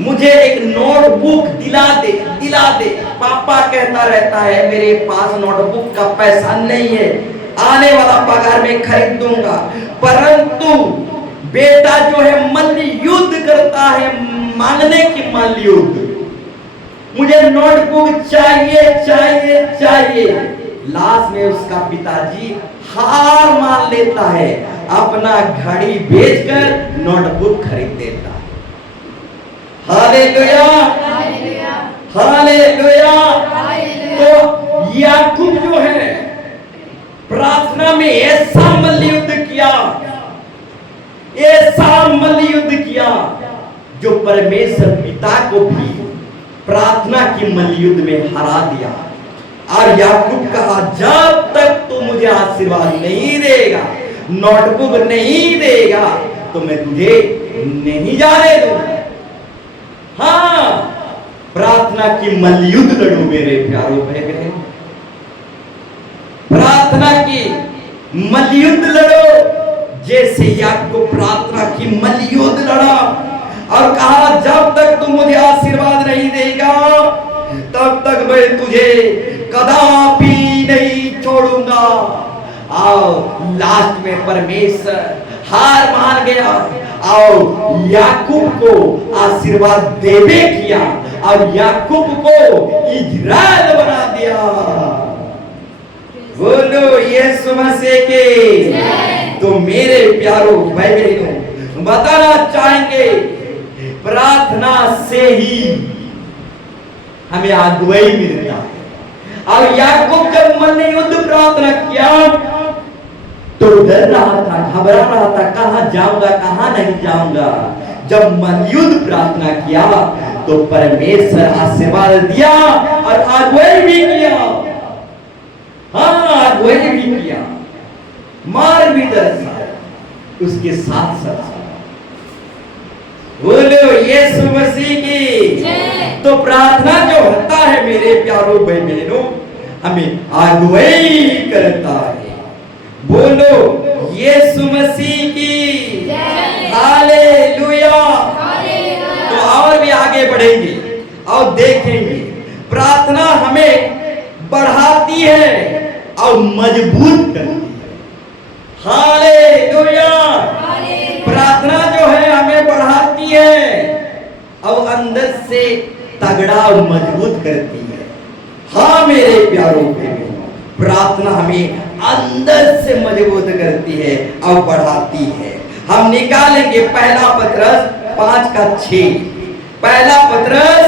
मुझे एक नोटबुक दिला दे, दिला दे। पापा कहता रहता है मेरे पास नोटबुक का पैसा नहीं है, आने वाला पगार में खरीद दूंगा। परंतु बेटा जो है मल्ल युद्ध करता है, मांगने की मल्ल युद्ध। मुझे नोटबुक चाहिए चाहिए चाहिए। लास्ट में उसका पिताजी हार मान लेता है, अपना घड़ी बेचकर नोटबुक खरीद देता है। Hallelujah, hallelujah. तो याकूब जो है प्रार्थना में ऐसा मल्ल युद्ध किया, ऐसा मल्ल युद्ध किया, जो परमेश्वर पिता को भी प्रार्थना की मल्ल युद्ध में हरा दिया। और याकूब कहा जब तक तू मुझे आशीर्वाद नहीं देगा, नोटबुक नहीं देगा, तो मैं तुझे नहीं जाने दूंगा। हाँ, प्रार्थना की मल्ल युद्ध लड़ो मेरे प्यारों भाई बहन, प्रार्थना की मल्ल युद्ध लड़ो। जैसे याकूब प्रार्थना की मल्ल युद्ध लड़ा और कहा जब तक तू मुझे आशीर्वाद नहीं देगा, तब तक मैं तुझे कदापि नहीं छोड़ूंगा। और लास्ट में परमेश्वर हार मान गया और याकूब को आशीर्वाद देवे किया और याकूब को इजराइल बना दिया। बोलो यीशु मसीह के। तो मेरे प्यारों भाई बहनों, बताना चाहेंगे प्रार्थना से ही हमें अगुवाई मिलता है। और याकूब जब मल्ल युद्ध प्रार्थना किया तो डर रहा था, घबरा रहा था, कहां जाऊंगा कहां नहीं जाऊंगा। जब मल्ल युद्ध प्रार्थना किया तो परमेश्वर आशीर्वाद दिया और अगुवाई भी किया। हाँ, अगुवाई भी किया, मार भी दर्शाया उसके साथ साथ। बोलो यीशु मसीह की। तो प्रार्थना जो होता है मेरे प्यारों भाई बहनों, हमें अगुवाई करता है। बोलो यीशु मसीह की। हालेलुया। तो और भी आगे बढ़ेंगे और देखेंगे प्रार्थना हमें बढ़ाती है और मजबूत करती है। हालेलुया। प्रार्थना जो है हमें बढ़ाती है और अंदर से तगड़ा और मजबूत करती है। हाँ मेरे प्यारों के, प्रार्थना हमें अंदर से मजबूत करती है और बढ़ाती है। हम निकालेंगे पहला पतरस 5:6। पहला पतरस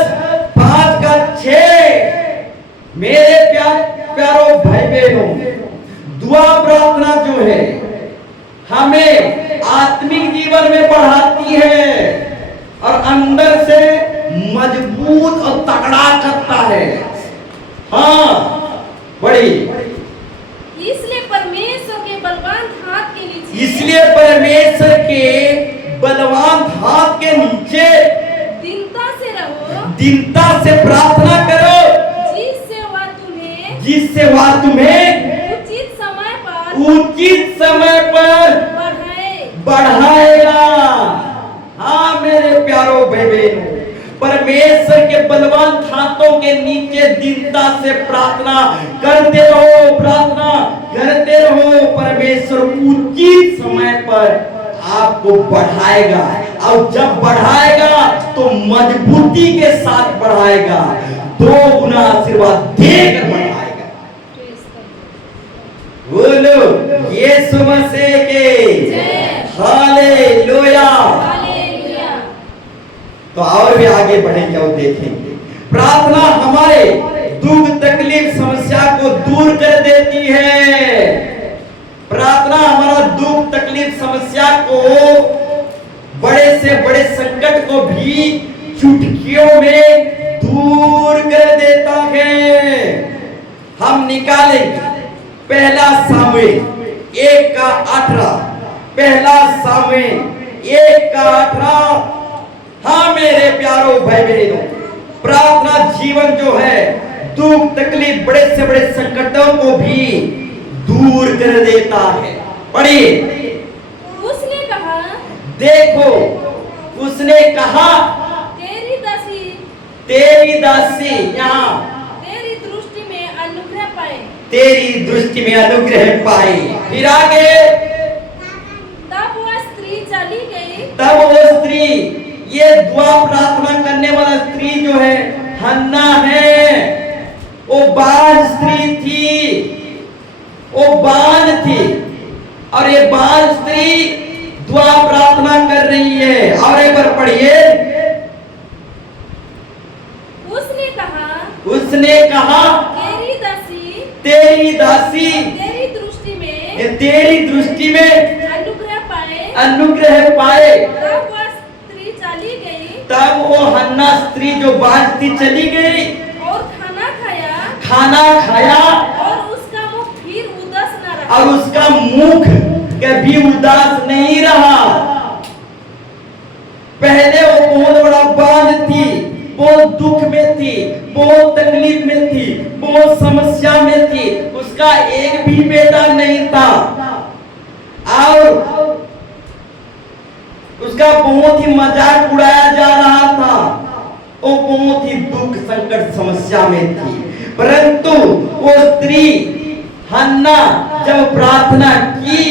5:6। मेरे प्यारों भाई बहनों, दुआ प्रार्थना जो है हमें आत्मिक जीवन में बढ़ाती है और अंदर से मजबूत और तगड़ा करता है। हाँ, बड़ी। इसलिए परमेश्वर के बलवान हाथ के नीचे, इसलिए परमेश्वर के बलवान हाथ के नीचे दीनता से रहो, दीनता से प्रार्थना करो, जिससे वह तुम्हें उचित समय पर बढ़ाएगा। हाँ मेरे प्यारों भाई बहनों, परमेश्वर के बलवान हाथों के नीचे दीनता से प्रार्थना करते रहो, प्रार्थना करते रहो। परमेश्वर उचित समय पर आपको बढ़ाएगा और जब बढ़ाएगा तो मजबूती के साथ बढ़ाएगा, 2 गुना आशीर्वाद देकर बढ़ाएगा। बोलो यीशु मसीह के। हालेलुया। तो और भी आगे बढ़ेंगे और देखेंगे प्रार्थना हमारे दुख तकलीफ समस्या को दूर कर देती है। प्रार्थना हमारा दुख तकलीफ समस्या को, बड़े से बड़े संकट को भी चुटकियों में दूर कर देता है। हम निकालेंगे पहला सामुएल 1:18। पहला सामुएल 1:18। हाँ मेरे प्यारों भाई बहनों, प्रार्थना जीवन जो है दुख तकलीफ बड़े से बड़े संकटों को भी दूर कर देता है। पढ़िए। उसने कहा, देखो उसने कहा, तेरी तेरी दासी, यहाँ तेरी दृष्टि में अनुग्रह पाए। तेरी दृष्टि में अनुग्रह पाए। फिर आगे, तब वह स्त्री चली गई। तब वो स्त्री, ये दुआ प्रार्थना करने वाला स्त्री जो है हन्ना है, वो बाल स्त्री थी, वो बाल थी, और ये बाल स्त्री दुआ प्रार्थना कर रही है। और एक बार पढ़िए, उसने कहा तेरी दासी, तेरी दासी तेरी दृष्टि में अनुग्रह पाए। अनुग्रह पाए। तब वह स्त्री चली गई तब वो हन्ना स्त्री जो बाज थी चली गई और खाना खाया, और उसका मुख फिर उदास न रहा। और उसका मुख कभी उदास नहीं रहा। पहले वो बहुत बड़ा बाज थी, बहुत दुख में थी, बहुत तकलीफ में थी, बहुत समस्या में थी, उसका एक भी बेटा नहीं था, और उसका बहुत ही मजाक उड़ाया जा रहा था। वो बहुत ही दुख संकट समस्या में थी। परंतु वो स्त्री हन्ना जब प्रार्थना की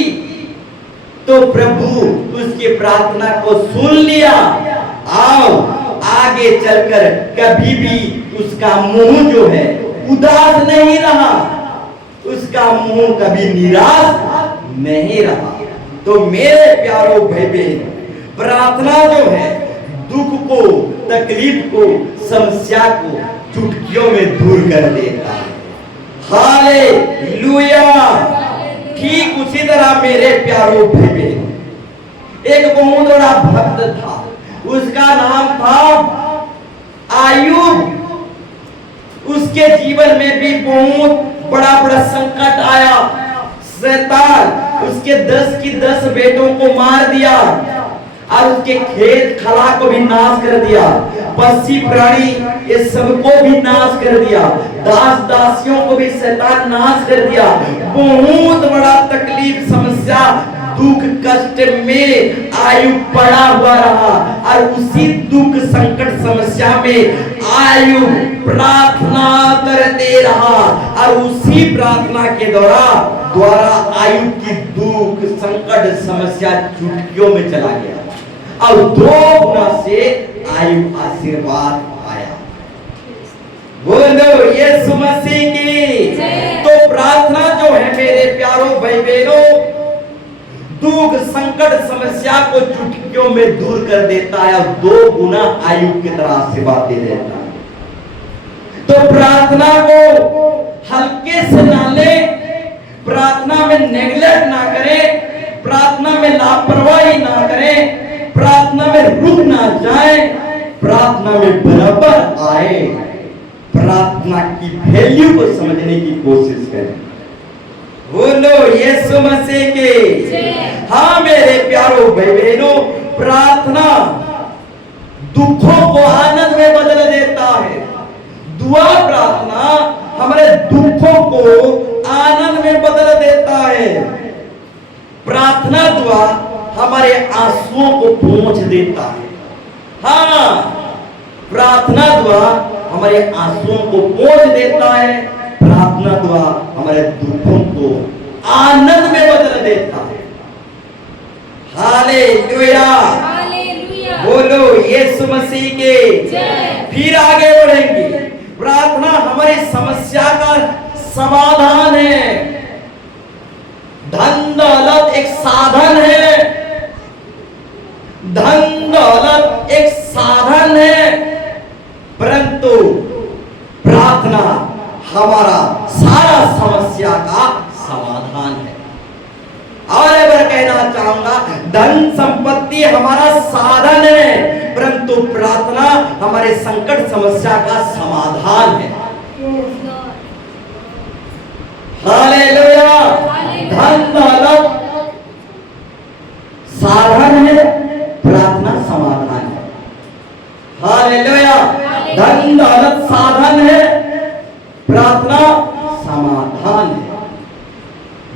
तो प्रभु उसकी प्रार्थना को सुन लिया, और आगे चलकर कभी भी उसका मुंह जो है उदास नहीं रहा, उसका मुंह कभी निराश नहीं रहा। तो मेरे प्यारो भाई बहन, प्रार्थना जो है दुख को, तकलीफ को, समस्या को चुटकियों में दूर कर देता है। हालेलुया। ठीक उसी तरह मेरे प्यारो भाई बहन, एक बहुत बड़ा भक्त था, उसका नाम था आयूब। उसके जीवन में भी बहुत बड़ा बड़ा संकट आया। शैतान उसके 10 की 10 बेटों को मार दिया, और उसके खेत खला को भी नाश कर दिया, पक्षी प्राणी ये सबको भी नाश कर दिया, दास दासियों को भी शैतान नाश कर दिया। बहुत बड़ा तकलीफ, समस्या, दुख कष्ट में आयु पड़ा हुआ रहा, और उसी दुख संकट समस्या में आयु प्रार्थना करते रहा, और उसी प्रार्थना के द्वारा आयु की दुख संकट समस्या चुटकियों में चला गया, और 2 गुना से आयु आशीर्वाद आया। बोलो यीशु मसीह की। तो प्रार्थना जो है मेरे प्यारो भाई बहनों, दुख संकट समस्या को चुटकियों में दूर कर देता है, और 2 गुना आयु की तरह आशीर्वाद दे देता है। तो प्रार्थना को हल्के से ना ले, प्रार्थना में नेगलेक्ट ना करें, प्रार्थना में लापरवाही ना करें, प्रार्थना में रुक ना जाए, प्रार्थना में बराबर आए, प्रार्थना की वैल्यू को समझने की कोशिश करें। बोलो यीशु मसीह के। हाँ मेरे प्यारो भाई बहनों, प्रार्थना दुखों को आनंद में बदल देता है। दुआ प्रार्थना हमारे दुखों को आनंद में बदल देता है। प्रार्थना दुआ हमारे आंसुओं को पोंछ देता है। हाँ, प्रार्थना दुआ हमारे आंसुओं को पोंछ देता है। प्रार्थना दुआ हमारे दुखों को आनंद में बदल देता है। हालेलुया। बोलो यीशु मसीह के। फिर आगे बढ़ेंगे। प्रार्थना हमारी समस्या का समाधान है। धन दौलत एक साधन है, धन दौलत एक साधन है, परंतु प्रार्थना हमारा सारा समस्या का समाधान है। और एक बार कहना चाहूंगा, धन संपत्ति हमारा साधन है, परंतु प्रार्थना हमारे संकट समस्या का समाधान है। हालेलुया। धन दौलत साधन है, प्रार्थना समाधान है। हालेलुया। धन दौलत साधन है, प्रार्थना समाधान है।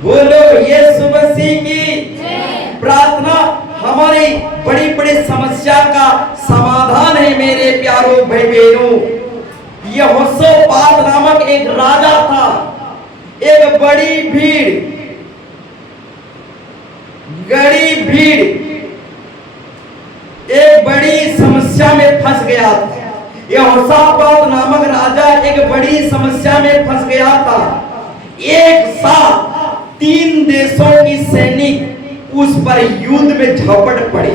बोलो यीशु मसीह की। प्रार्थना हमारी बड़ी बड़ी समस्या का समाधान है मेरे प्यारो भाई बहनों, यहोशापात नामक एक राजा था। एक बड़ी भीड़ एक बड़ी समस्या में फंस गया था। यहोशापात नामक राजा एक बड़ी समस्या में फंस गया था। एक साथ 3 देशों की सैनिक उस पर युद्ध में झपट पड़े।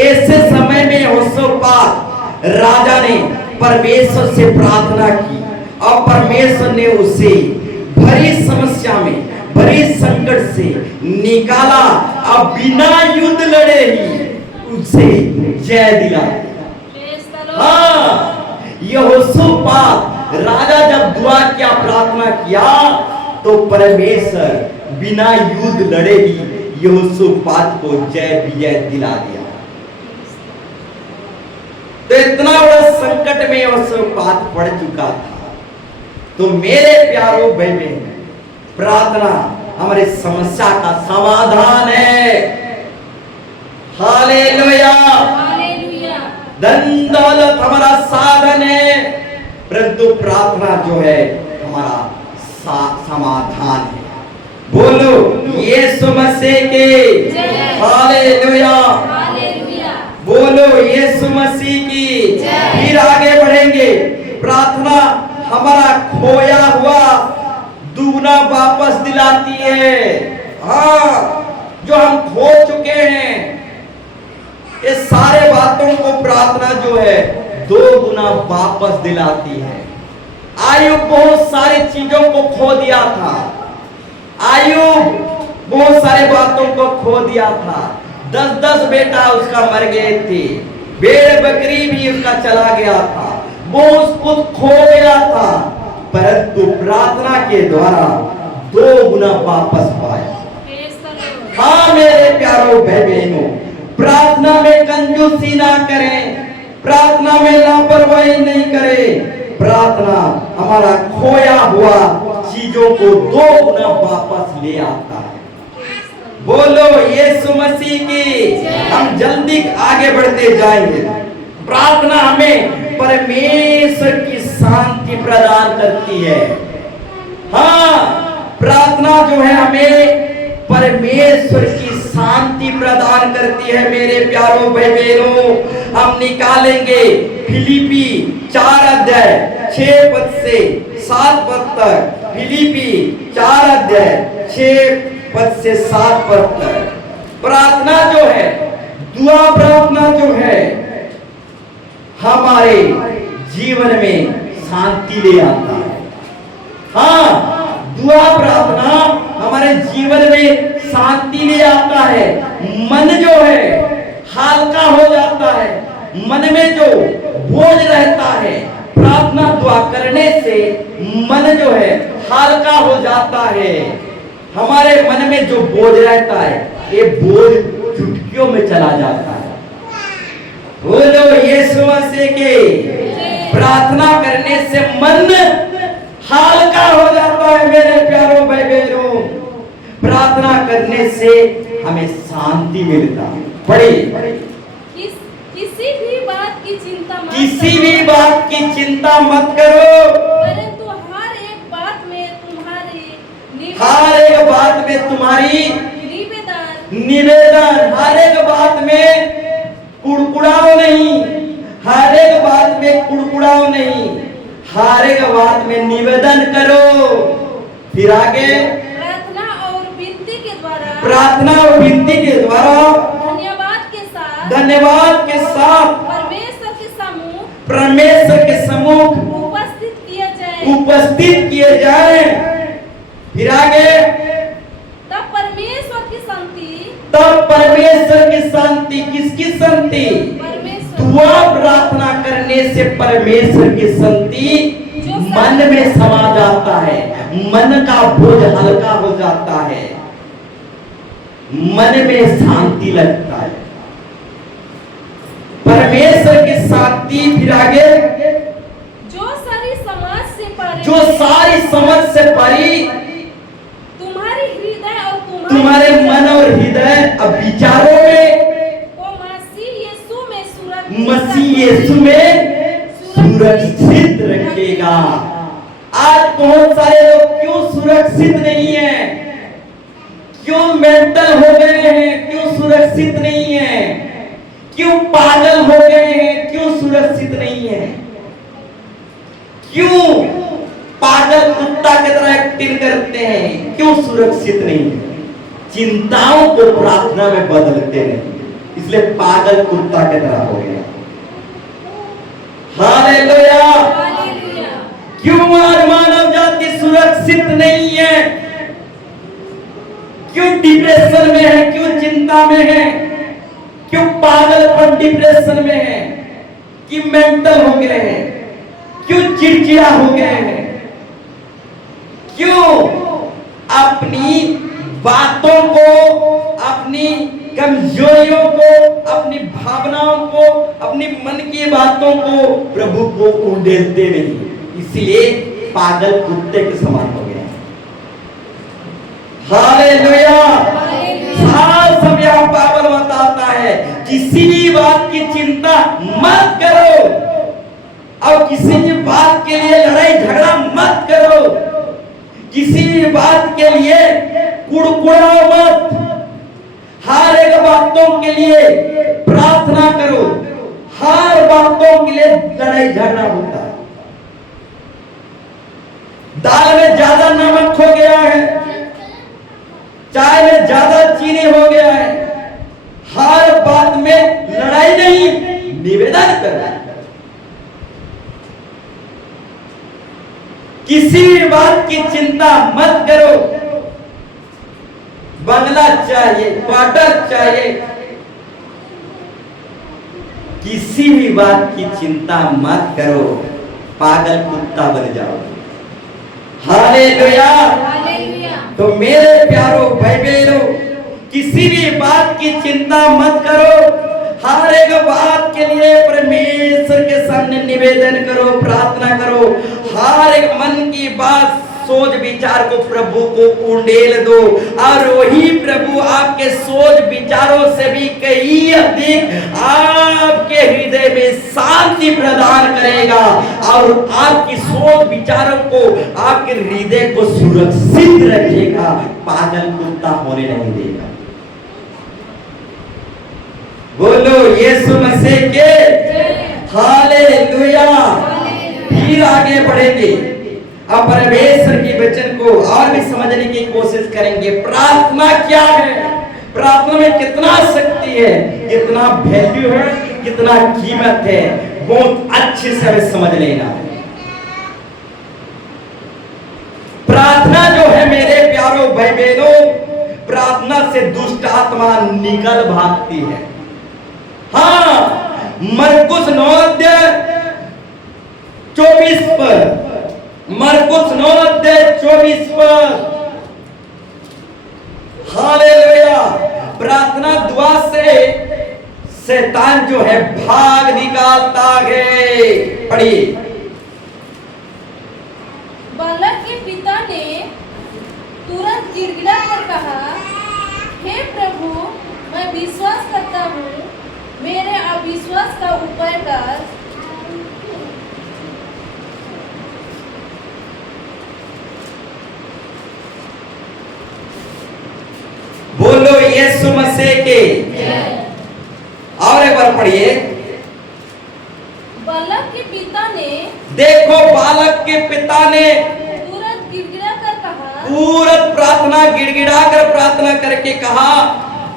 ऐसे समय में यहोशापात राजा ने परमेश्वर से प्रार्थना की और परमेश्वर ने उसे भरी समस्या में, भरी संकट से निकाला और बिना युद्ध लड़े ही उसे जय दिला। हाँ, यहोशापात राजा जब दुआ किया, प्रार्थना किया, तो परमेश्वर बिना युद्ध लड़े ही यहोशापात को जय विजय दिला दिया। तो इतना बड़ा संकट में यहोशापात पड़ चुका था। तो मेरे प्यारों भाई बहन, प्रार्थना हमारी समस्या का समाधान है। हालेलुया। धन दौलत हमारा साधन है, परंतु प्रार्थना जो है हमारा समाधान है। बोलो यीशु मसीह की हालेलुया। बोलो यीशु मसीह की। फिर आगे बढ़ेंगे। प्रार्थना हमारा खोया हुआ दुगना वापस दिलाती है। हाँ, जो हम खो चुके हैं, ये सारे बातों को प्रार्थना जो है 2 गुना वापस दिलाती है। आयुब बहुत सारी चीजों को खो दिया था। आयुब बहुत सारे बातों को खो दिया था। 10-10 बेटा उसका मर गए थे। भेड़ बकरी भी उसका चला गया था। बहुत कुछ खो गया था, परंतु प्रार्थना के द्वारा 2 गुना वापस पाया। हाँ मेरे प्यारों भाई बहनों, प्रार्थना में कंजूसी ना करें, प्रार्थना में लापरवाही नहीं करें। प्रार्थना हमारा खोया हुआ चीजों को 2 गुना वापस ले आता है। बोलो यीशु मसीह की। हम जल्दी आगे बढ़ते जाएंगे। प्रार्थना हमें परमेश्वर की शांति प्रदान करती है। हाँ, प्रार्थना जो है हमें परमेश्वर की शांति प्रदान करती है। मेरे प्यारों भाई बहनों, हम निकालेंगे फिलिपी 4 अध्याय 6 पद से 7 पद तक। फिलिपी 4 अध्याय 6 पद से 7 पद तक। प्रार्थना जो है, दुआ प्रार्थना जो है, हमारे जीवन में शांति ले आता है। हाँ, दुआ प्रार्थना हमारे जीवन में शांति ले आता है। मन जो है हल्का हो जाता है। मन में जो बोझ रहता है, प्रार्थना दुआ करने से मन जो है हल्का हो जाता है। हमारे मन में जो बोझ रहता है, ये बोझ चुटकियों में चला जाता है। बोलो यीशु मसीह के। प्रार्थना करने से मन हल्का हो जाता है। मेरे प्यारों भाई बहनों, प्रार्थना करने से हमें शांति मिलता है। पढ़िए। किसी भी बात की चिंता मत किसी भी बात की चिंता मत करो, परंतु हर एक बात में तुम्हारी निवेदन, हर एक बात में कुड़कुड़ाओ नहीं, हर एक बात में कुड़कुड़ाओ नहीं, हर एक बात में निवेदन करो। फिर आगे प्रार्थना और विनती के द्वारा धन्यवाद के साथ परमेश्वर के सम्मुख उपस्थित किए जाए। फिर आगे तब परमेश्वर की शांति, किसकी शांति? दुआ प्रार्थना करने से परमेश्वर की शांति मन में समा जाता है। मन का बोझ हल्का हो जाता है, मन में शांति लगता है। परमेश्वर की शांति। फिर आगे जो सारी समझ से परी तुम्हारे मन और हृदय और विचारों में मसीह यीशु में सुरक्षित रखेगा। आज बहुत सारे लोग क्यों सुरक्षित नहीं है, क्यों मेंटल हो गए हैं, क्यों सुरक्षित नहीं है, क्यों पागल हो गए हैं, क्यों सुरक्षित नहीं है, क्यों पागल कुत्ता की तरह एक्टिंग करते हैं, क्यों सुरक्षित नहीं है? चिंताओं को प्रार्थना में बदलते नहीं, इसलिए पागल कुत्ता की तरह हो गया। हालेलुया। क्यों आज मानव जाति सुरक्षित नहीं है, क्यों डिप्रेशन में है, क्यों चिंता में है, क्यों पागलपन डिप्रेशन में है, कि मेंटल हो गए हैं, क्यों चिड़चिड़ा हो गए हैं, क्यों अपनी बातों को, अपनी कमजोरियों को, अपनी भावनाओं को, अपनी मन की बातों को प्रभु को उड़ेलते नहीं, इसलिए पागल कुत्ते के समान हो गए। हालेलुया। सब यहाँ पागल बताता है, किसी भी बात की चिंता मत करो और किसी भी बात के लिए लड़ाई झगड़ा मत करो, किसी भी बात के लिए कुड़कुड़ाओ मत, हर एक बातों के लिए प्रार्थना करो, हर बातों के लिए लड़ाई झगड़ा होता है। दाल में ज्यादा नमक हो गया है, चाय में ज्यादा चीनी हो गया है, हर बात में लड़ाई नहीं, निवेदन करना। किसी भी बात की चिंता मत करो, बंगला चाहिए, क्वार्टर चाहिए, किसी भी बात की चिंता मत करो, पागल कुत्ता बन जाओ। हालेलुया। तो मेरे प्यारो भाई बहनों, किसी भी बात की चिंता मत करो, हर एक बात के लिए परमेश्वर के सामने निवेदन करो, प्रार्थना करो, हर एक मन की बात सोच विचार को प्रभु को उंडेल दो, और वही प्रभु आपके सोच विचारों से भी कहीं अधिक आपके हृदय में शांति प्रदान करेगा, और आपकी सोच विचारों को, आपके हृदय को सुरक्षित रखेगा, पागल कुत्ता होने नहीं देगा। बोलो यीशु मसीह के हालेलुया। फिर आगे बढ़ेंगे, अब परमेश्वर की वचन को और भी समझने की कोशिश करेंगे। प्रार्थना क्या है, प्रार्थना में कितना शक्ति है, कितना वैल्यू है, कितना कीमत है, बहुत अच्छे से हमें समझ लेना है। प्रार्थना जो है मेरे प्यारो भाई बहनों, प्रार्थना से दुष्ट आत्मा निकल भागती है। हाँ, मरकुस 9:24 पर, मरकुस 9:24 पर, हालेलुया। प्रार्थना दुआ से शैतान जो है भाग निकालता है। पढ़िए। बालक के पिता ने तुरंत गिड़गिड़ा कर कहा, हे प्रभु, मैं विश्वास करता हूँ, मेरे अविश्वास का उपाय कर। बोलो यीशु मसीह के। और एक बार पढ़िए। बालक के पिता ने, देखो बालक के पिता ने तुरंत गिड़गिड़ा कर कहा, तुरंत प्रार्थना गिड़गिड़ा कर प्रार्थना करके कहा,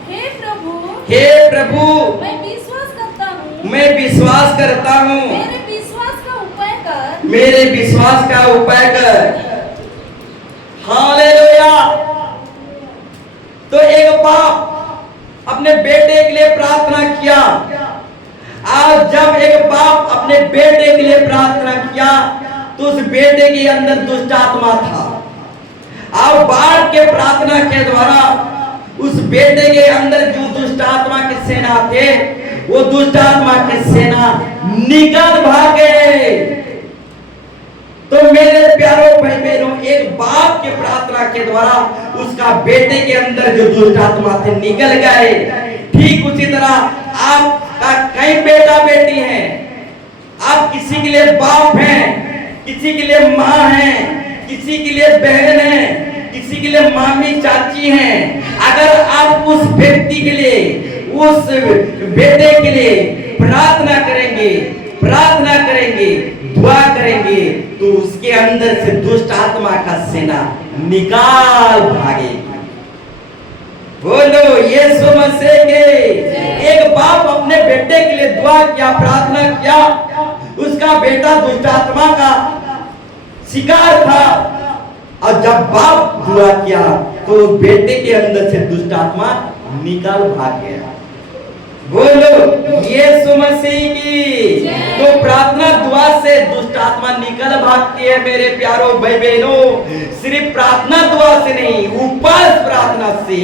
हे प्रभु, हे प्रभु, मैं विश्वास करता हूँ, मैं विश्वास करता हूँ, मेरे विश्वास का उपाय कर, मेरे विश्वास का उपाय कर। हालेलुया। तो एक बाप अपने बेटे के लिए प्रार्थना किया, आज जब एक बाप अपने बेटे के लिए प्रार्थना किया तो उस बेटे के अंदर दुष्ट आत्मा था, और बाप के प्रार्थना के द्वारा उस बेटे के अंदर जो दुष्ट आत्मा के सेना थे, वो दुष्ट आत्मा के सेना निकल भागे। तो मेरे प्यारों भाई बहनों, एक बाप के प्रार्थना के द्वारा उसका बेटे के अंदर जो दुष्ट आत्मा थे निकल गए। ठीक उसी तरह आपका कई बेटा बेटी हैं, आप किसी के लिए बाप हैं, किसी के लिए माँ हैं, किसी के लिए बहन हैं, किसी के लिए मामी चाची हैं। अगर आप उस व्यक्ति के लिए, उस बेटे के लिए प्रार्थना करेंगे, दुआ करेंगे, तो उसके अंदर से दुष्ट आत्मा का सेना निकाल भागेगी। बोलो यीशु मसीह के। एक बाप अपने बेटे के लिए दुआ किया, प्रार्थना किया, उसका बेटा दुष्ट आत्मा का शिकार था, और जब बाप दुआ किया तो बेटे के अंदर से दुष्ट आत्मा निकाल भाग गया। बोलो यीशु मसीह की। तो प्रार्थना दुआ से दुष्ट आत्मा निकल भागती है मेरे प्यारों भाई बहनों। सिर्फ प्रार्थना दुआ से नहीं, उपवास प्रार्थना से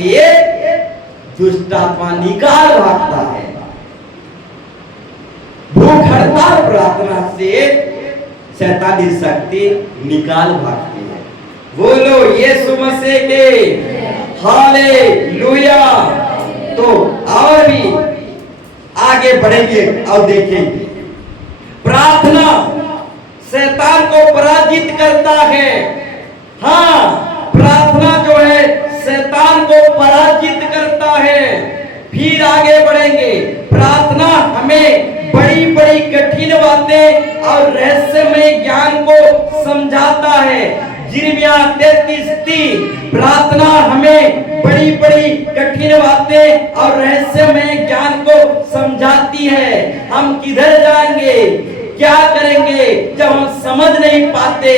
दुष्ट आत्मा निकाल भागता है। भूख हड़ताल प्रार्थना से शैतानी शक्ति निकाल भागती है। बोलो यीशु मसीह के। हालेलुया। तो और भी आगे बढ़ेंगे और देखेंगे, प्रार्थना शैतान को पराजित करता है। हाँ, प्रार्थना जो है शैतान को पराजित करता है। फिर आगे बढ़ेंगे, प्रार्थना हमें बड़ी बड़ी कठिन बातें और रहस्यमय ज्ञान को समझाता है। यिर्मयाह 33:3, प्रार्थना हमें बड़ी बड़ी कठिन बातें और रहस्यमय ज्ञान को समझाती है। हम किधर जाएंगे, क्या करेंगे जब हम समझ नहीं पाते?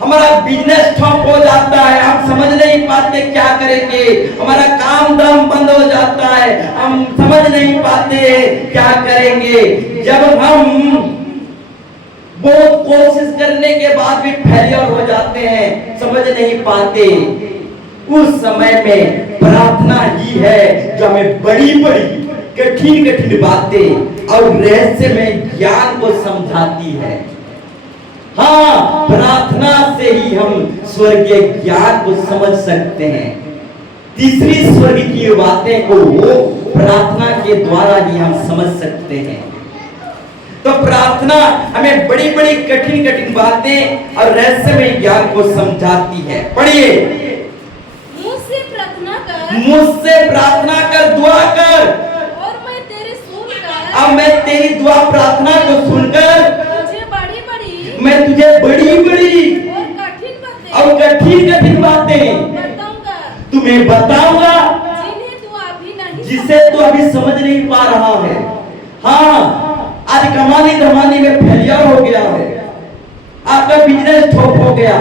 हमारा बिजनेस ठप हो जाता है, हम समझ नहीं पाते क्या करेंगे। हमारा काम धाम बंद हो जाता है, हम समझ नहीं पाते क्या करेंगे। जब हम बहुत कोशिश करने के बाद भी फेलियर हो जाते हैं, समझ नहीं पाते, उस समय में प्रार्थना ही है जो हमें बड़ी बड़ी कठिन कठिन बातें और रहस्यमय ज्ञान को समझाती है। हाँ, प्रार्थना से ही हम स्वर्गीय ज्ञान को समझ सकते हैं। तीसरी स्वर्ग की बातें को प्रार्थना के द्वारा ही हम समझ सकते हैं। तो प्रार्थना हमें बड़ी बड़ी कठिन कठिन बातें और रहस्यमय ज्ञान को समझाती है। पढ़िए, मुझसे प्रार्थना कर, मुझसे प्रार्थना कर, दुआ कर, और मैं तेरी सुनकर, अब मैं तेरी दुआ प्रार्थना को सुनकर तुझे बड़ी बड़ी, मैं तुझे बड़ी बड़ी और कठिन कठिन बातें बताऊंगा, तुम्हें बताऊंगा, जिन्हें तू अभी नहीं, जिसे तू अभी समझ नहीं पा रहा है। हाँ, आज कमानी धमानी में फेलियर हो गया है, आपका बिजनेस ठप हो गया,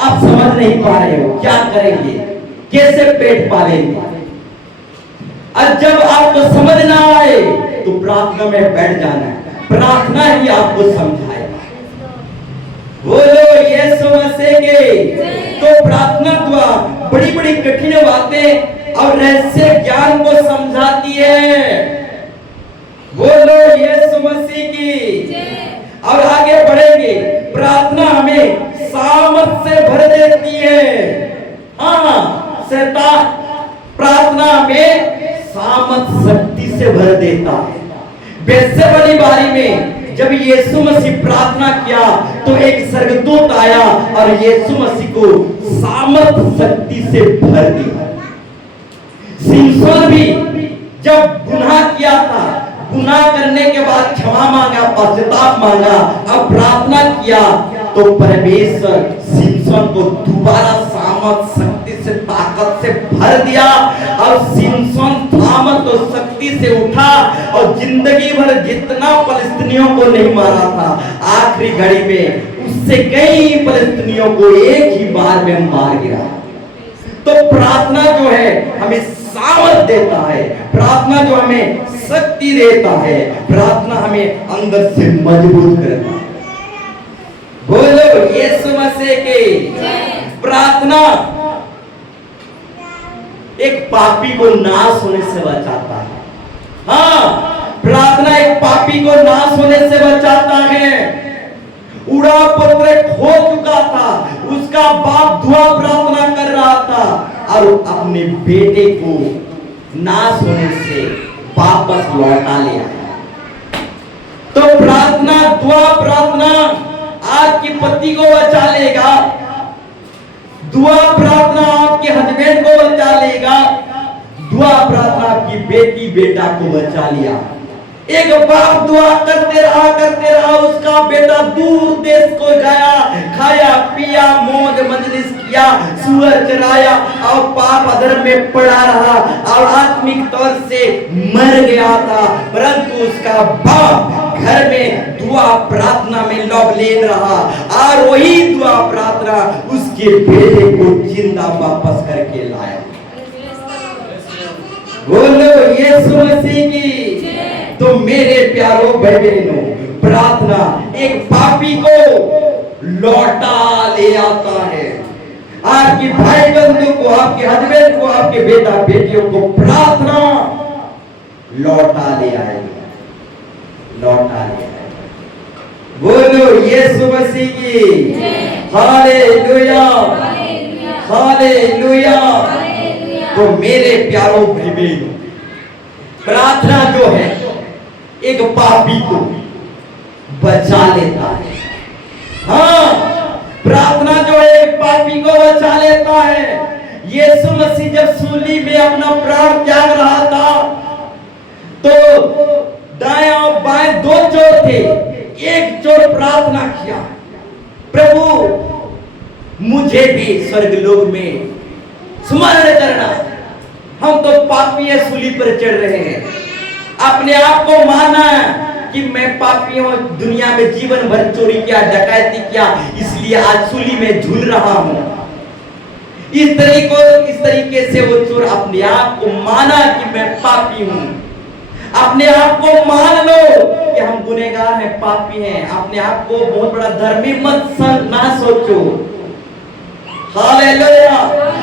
आप समझ नहीं पा रहे हो क्या करेंगे, कैसे पेट पालेंगे। और जब आपको समझ ना आए तो प्रार्थना में बैठ जाना है, प्रार्थना ही आपको समझाएगा। बोलो यीशु मसीह के। तो प्रार्थना दुआ बड़ी बड़ी कठिन बातें और रहस्य ज्ञान को समझाती है। बोलो यीशु मसीह की। और आगे बढ़ेंगे, प्रार्थना हमें सामर्थ से भर देती है। हाँ, शैतान प्रार्थना में सामर्थ शक्ति से भर देता है। बेसब्री बारी में जब यीशु मसीह प्रार्थना किया तो एक स्वर्गदूत आया और यीशु मसीह को सामर्थ शक्ति से भर दिया। सिमसोन भी जब गुनाह किया था, गुनाह करने के बाद क्षमा मांगा, पश्चाताप मांगा, अब प्रार्थना किया तो परमेश्वर सिमसोन को दोबारा सामर्थ शक्ति से, ताकत से भर दिया और सिमसोन सामर्थ और शक्ति से उठा और जिंदगी भर जितना फलस्तीनियों को नहीं मारा था, आखिरी घड़ी में उससे कई फलस्तीनियों को एक ही बार में मार गिरा। तो प्रार्थना जो है हमें सामर्थ देता है, प्रार्थना जो हमें शक्ति देता है, प्रार्थना हमें अंदर से मजबूत करता है। बोलो यीशु मसीह के। प्रार्थना एक पापी को नाश होने से बचाता है। हाँ, प्रार्थना एक पापी को नाश होने से बचाता है। उड़ा पुत्र खो चुका था, उसका बाप दुआ प्रार्थना कर रहा था और अपने बेटे को नाश होने से वापस लौटा लिया। तो प्रार्थना, दुआ प्रार्थना आपके पति को बचा लेगा, दुआ प्रार्थना आपके हस्बैंड को बचा लेगा, दुआ प्रार्थना आपकी बेटी बेटा को बचा लिया। एक बाप दुआ करते रहा, उसका बेटा दूर देश को गया, खाया पिया, मौज मजलिस किया, सूअर चराया और पाप अधर्म में पड़ा रहा और आत्मिक तौर से मर गया था, परंतु उसका बाप घर में दुआ प्रार्थना में लौगलेन रहा और वही दुआ प्रार्थना उसके बेटे को जिंदा वापस करके लाया। बोलो यीशु मसीह की। तो मेरे प्यारो भाई बहनों, प्रार्थना एक पापी को लौटा ले आता है। आपके भाई बंधु को, आपके हस्बैंड को, आपके बेटा बेटियों को प्रार्थना लौटा ले आएगा, लौटा ले आएगा। बोलो यीशु मसीह की। Hallelujah, hallelujah. तो मेरे प्यारो भाई बहनों, प्रार्थना जो है एक पापी को बचा लेता है। हाँ, प्रार्थना जो है एक पापी को बचा लेता है। यीशु मसीह जब सूली में अपना प्राण त्याग रहा था तो दाएं और बाएं दो चोर थे। एक चोर प्रार्थना किया, प्रभु मुझे भी स्वर्गलोक में स्मरण करना, हम तो पापी है, सूली पर चढ़ रहे हैं। अपने आप को माना कि मैं पापी हूं, दुनिया में जीवन भर चोरी किया, डकैती किया, इसलिए आज सूली में झूल रहा हूं। इस तरीके से वो चोर अपने आप को माना कि मैं पापी हूं। अपने आप को मान लो कि हम गुनहगार हैं, पापी हैं। अपने आप को बहुत बड़ा धर्मी मत ना सोचो। हालेलुया।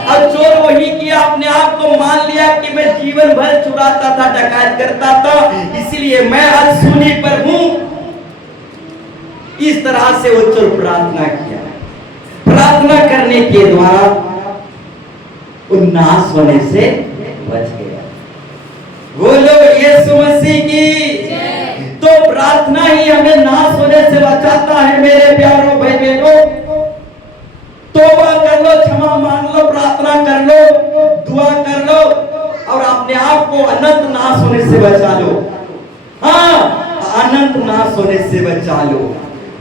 अब चोर वही किया, अपने आप को मान लिया कि मैं जीवन भर चुराता था, डकैत करता था, इसलिए मैं आज सूली पर हूं। इस तरह से वो चोर प्रार्थना किया। प्रार्थना करने के द्वारा वो नाश होने से बच गया। बोलो यीशु मसीह की। तो प्रार्थना ही हमें नाश होने से बचाता है। मेरे प्यारों भाई बहनों, तौबा कर लो, क्षमा मांग लो, प्रार्थना कर लो, दुआ कर लो और अपने आप को अनंत नाश होने से बचा लो। हाँ, अनंत नाश होने से बचा लो।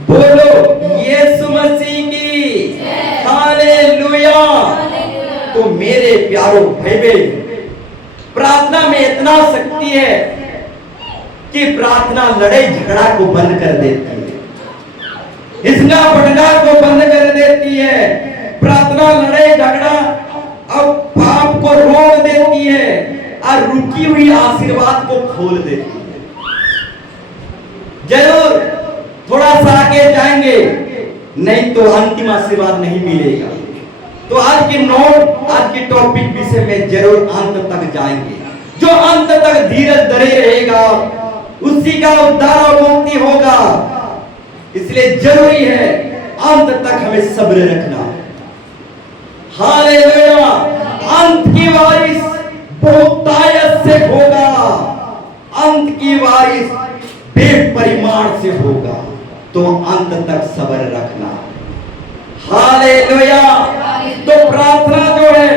बोलो यीशु मसीह की। हालेलुया। तो मेरे प्यारों भाई बहन, प्रार्थना में इतना शक्ति है कि प्रार्थना लड़ाई झगड़ा को बंद कर देती है, हिंसा भड़का को बंद कर देती है। प्रार्थना लड़ाई झगड़ा और पाप को रोक देती है और रुकी हुई आशीर्वाद को खोल देती है। जरूर थोड़ा सा आगे जाएंगे, नहीं तो अंतिम आशीर्वाद नहीं मिलेगा। तो आज की नोट, आज की टॉपिक विषय में जरूर अंत तक जाएंगे। जो अंत तक धीरज धरे रहेगा उसी का उद्धार और मुक्ति होगा। इसलिए जरूरी है अंत तक हमें सब्र रखना। हालेलुया। अंत की वारिस बहुतायत से होगा, अंत की वारिस बेपरिमाण से होगा। तो अंत तक सब्र रखना। हालेलुया। तो प्रार्थना जो है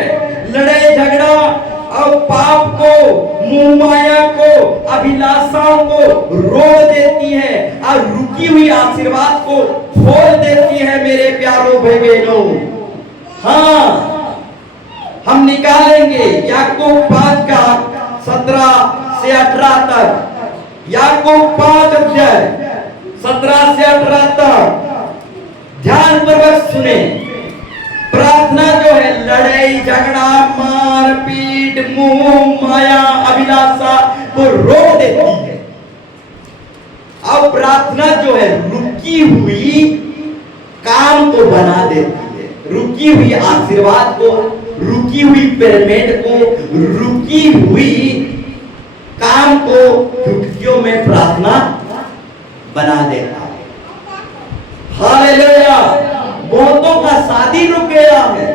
लड़ाई झगड़ा और पाप को, मुंह माया को, अभिलाषाओं को रोक देती है और रुकी हुई आशीर्वाद को खोल देती है। मेरे प्यारों भाई बहनों, हाँ, हम निकालेंगे याकूब 5 का 17 से 18 तक। याकूब 5 अध्याय 17 से 18 तक ध्यान पूर्वक सुने। प्रार्थना जो है लड़ाई झगड़ा, मारपीट, मोह माया, अभिलाषा को रोक देती है। अब प्रार्थना जो है रुकी हुई काम को बना देती है, रुकी हुई आशीर्वाद को, रुकी हुई पेमेंट को, रुकी हुई काम को चुटकियों में प्रार्थना बना देता है। हालेलुया। बहुतों का शादी रुक गया है,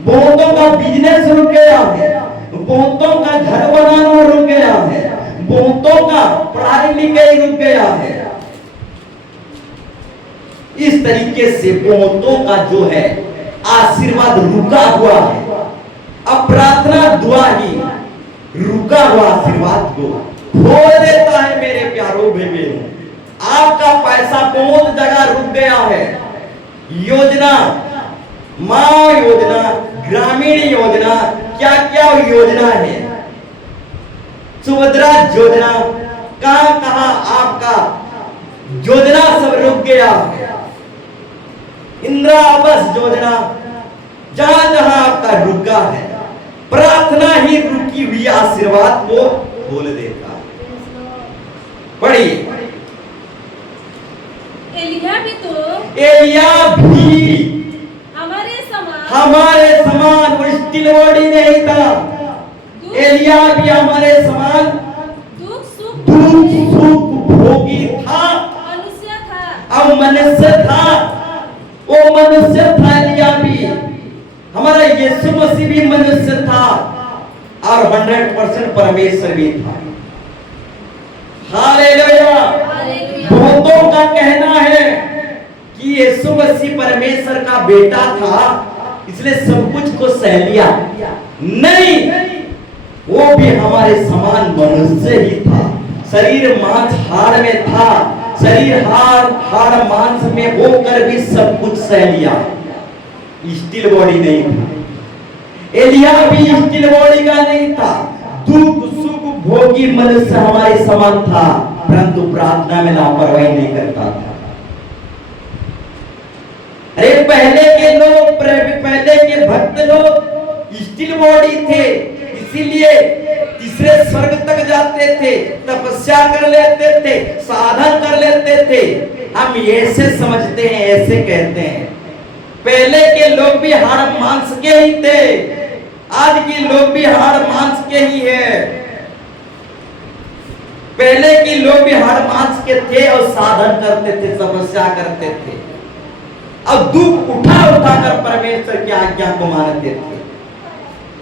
बहुतों का बिजनेस रुक गया है, बहुतों का घर बनाना रुक गया है, बहुतों का पढ़ाई लिखाई रुक गया है। इस तरीके से बहुतों का जो है आशीर्वाद रुका हुआ है। अब प्रार्थना दुआ ही रुका हुआ आशीर्वाद को खोल देता है। मेरे प्यारों बेबे, आपका पैसा बहुत जगह रुक गया है। योजना, माँ योजना, ग्रामीण योजना, क्या क्या योजना है, सुभद्रा योजना, कहां कहां आपका योजना सब रुक गया है। इंदिरा आवास योजना, जहां जहां आपका रुका है, प्रार्थना ही रुकी हुई आशीर्वाद को खोल देता है। पढ़िए, एलिया भी तो एलिया भी हमारे हमारे समान वो स्टील बॉडी नहीं था। एलिया भी हमारे समान दुख सुख भोगी था, मनुष्य था। अब मनुष्य था, वो मनुष्य था। एलिया भी, हमारा यीशु मसीह भी मनुष्य था और 100% परमेश्वर भी था। हालेलुया। बहुतों का कहना है कि यीशु मसीह परमेश्वर का बेटा था, इसलिए सब कुछ को सह लिया। नहीं, वो भी हमारे समान मनुष्य ही था। शरीर मांस हाड़ में था, शरीर हाड़ मांस में होकर भी सब कुछ सह लिया। स्टील बॉडी नहीं था। एलिया भी स्टील बॉडी का नहीं था। दुख सुख भोगी मनुष्य हमारे समान था, परंतु प्रार्थना में लापरवाही नहीं करता था। अरे पहले के लोग, पहले के भक्त लोग स्टील बॉडी थे, इसीलिए तीसरे स्वर्ग तक जाते थे, तपस्या कर लेते थे, साधन कर लेते थे। हम ऐसे समझते हैं, ऐसे कहते हैं। पहले के लोग भी हाड़ मांस के ही थे, आज के लोग भी हाड़ मांस के ही है। पहले के लोग भी हाड़ मांस के थे और साधन करते थे, तपस्या करते थे। अब दुख उठा उठाकर परमेश्वर की आज्ञा को मानते थे।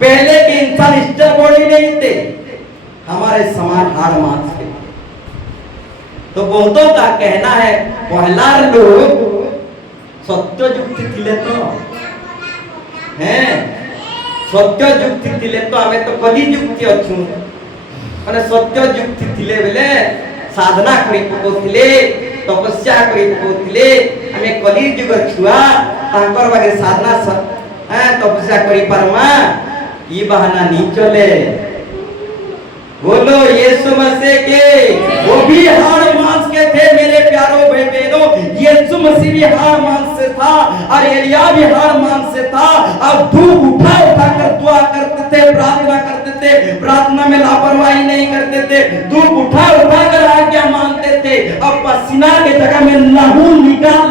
पहले के इंसान स्टील बॉडी नहीं थे, हमारे समान हाड़ मांस के थे। तो बहुतों का कहना है पहला लोग सत्य युक्ति थिले तो हैं, सत्य युक्ति थिले तो हमें तो कदी युक्ति अच्छू माने सत्य युक्ति थिले बेले साधना करी पकोथिले, तपस्या करी पकोथिले। हमें कली युग छुआ तांकर बागे साधना तपस्या करी परमा, ये बहाना नहीं चले। बोलो यीशु मसीह के, वो भी हाड़ मांस के थे मेरे प्यारों भाई बहनों। यीशु मसीह भी हाड़ मांस से था और एलिया भी हाड़ मांस से था। अब धूप उठा कर दुआ करते थे, प्रार्थना करते थे, प्रार्थना में लापरवाही नहीं करते थे, धूप उठा कर आज्ञा मानते थे। अब पसीना के जगह में लहू निकाल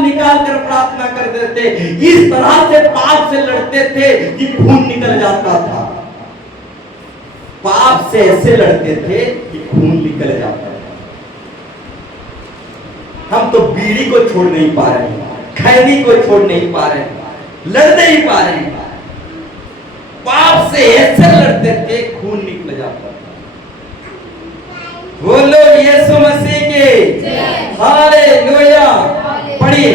कर प्रार्थना करते थे। इस तरह से पाप से लड़ते थे कि खून निकल जाता था। पाप से ऐसे लड़ते थे कि खून निकल जाता था। हम तो बीड़ी को छोड़ नहीं पा रहे, खैनी को छोड़ नहीं पा रहे, लड़ नहीं पा रहे। पाप से ऐसे लड़ते थे खून निकल जाता था। बोलो यीशु मसीह के हालेलुया। पढ़िए,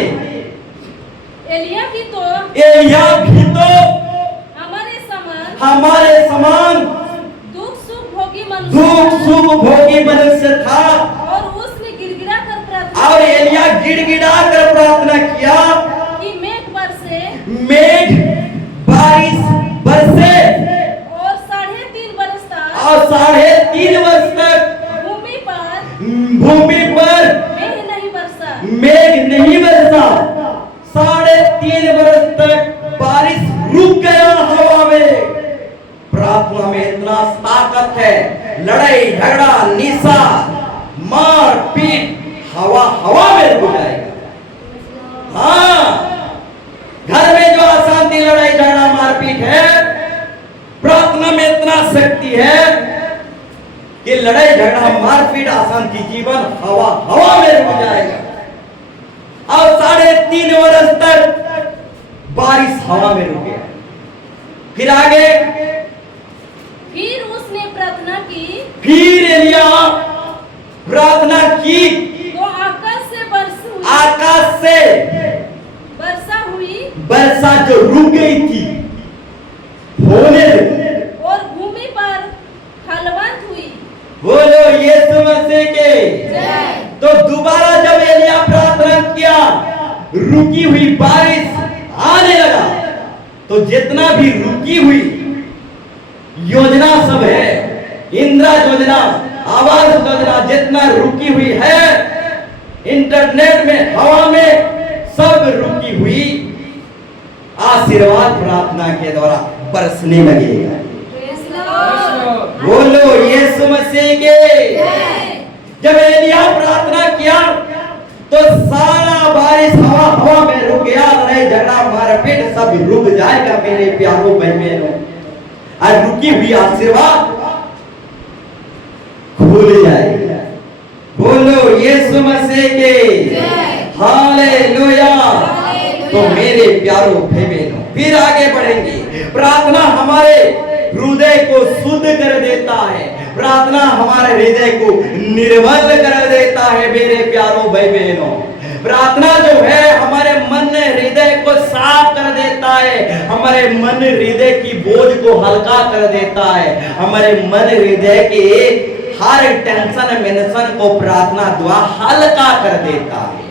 एलिया भी तो हमारे समान दुख सुख भोगी मनुष्य था। और उसने गिड़गिड़ा कर प्रार्थना, और एलिया गिड़गिड़ा कर प्रार्थना किया कि मेघ बरसे, बारिश बरसे, और 3.5 बरस तक, और 3.5 वर्ष तक भूमि पर मेघ नहीं बरसा। 3.5 वर्ष तक बारिश रुक गया हवा में। प्रार्थना में इतना ताकत है, लड़ाई झगड़ा निशा मार पीट हवा में रुक जाएगा। हाँ, घर में जो अशांति लड़ाई झगड़ा मारपीट है, प्रार्थना में इतना शक्ति है कि लड़ाई झगड़ा मारपीट अशांति जीवन हवा में रुक जाएगा। और 3.5 वर्ष तक बारिश हवा में रुक गया। फिर आगे, फिर उसने प्रार्थना की, फिर एलिया प्रार्थना की तो आकाश से वर्षा जो रुक गई थी होने लगी और भूमि पर फलवंत हुई। बोलो यीशु मसीह के। तो दोबारा जब एलिया प्रार्थना किया, रुकी हुई बारिश आने लगा। तो जितना भी रुकी हुई योजना सब है, इंदिरा योजना, आवास योजना, जितना रुकी हुई है इंटरनेट में, हवा में, सब रुकी हुई आशीर्वाद प्रार्थना के द्वारा बरसने लगेगा। बोलो यीशु मसीह के। जब एलिया प्रार्थना किया तो सारा बारिश हवा में रुक गया, लड़ाई झगड़ा मारपीट सब रुक जाएगा मेरे प्यारों बहनों। और रुकी हुई आशीर्वाद खुल जाएगा। बोलो यीशु मसीह के। हालेलुया। तो मेरे प्यारों भाई बहनों, फिर आगे बढ़ेंगे। प्रार्थना हमारे हृदय को शुद्ध कर देता है, प्रार्थना हमारे हृदय को निर्मल कर देता है मेरे प्यारों भाई बहनों। प्रार्थना जो है हमारे मन हृदय को साफ कर देता है, हमारे मन हृदय की बोझ को हल्का कर देता है, हमारे मन हृदय के हर टेंशन मेंशन को प्रार्थना द्वारा हल्का कर देता है।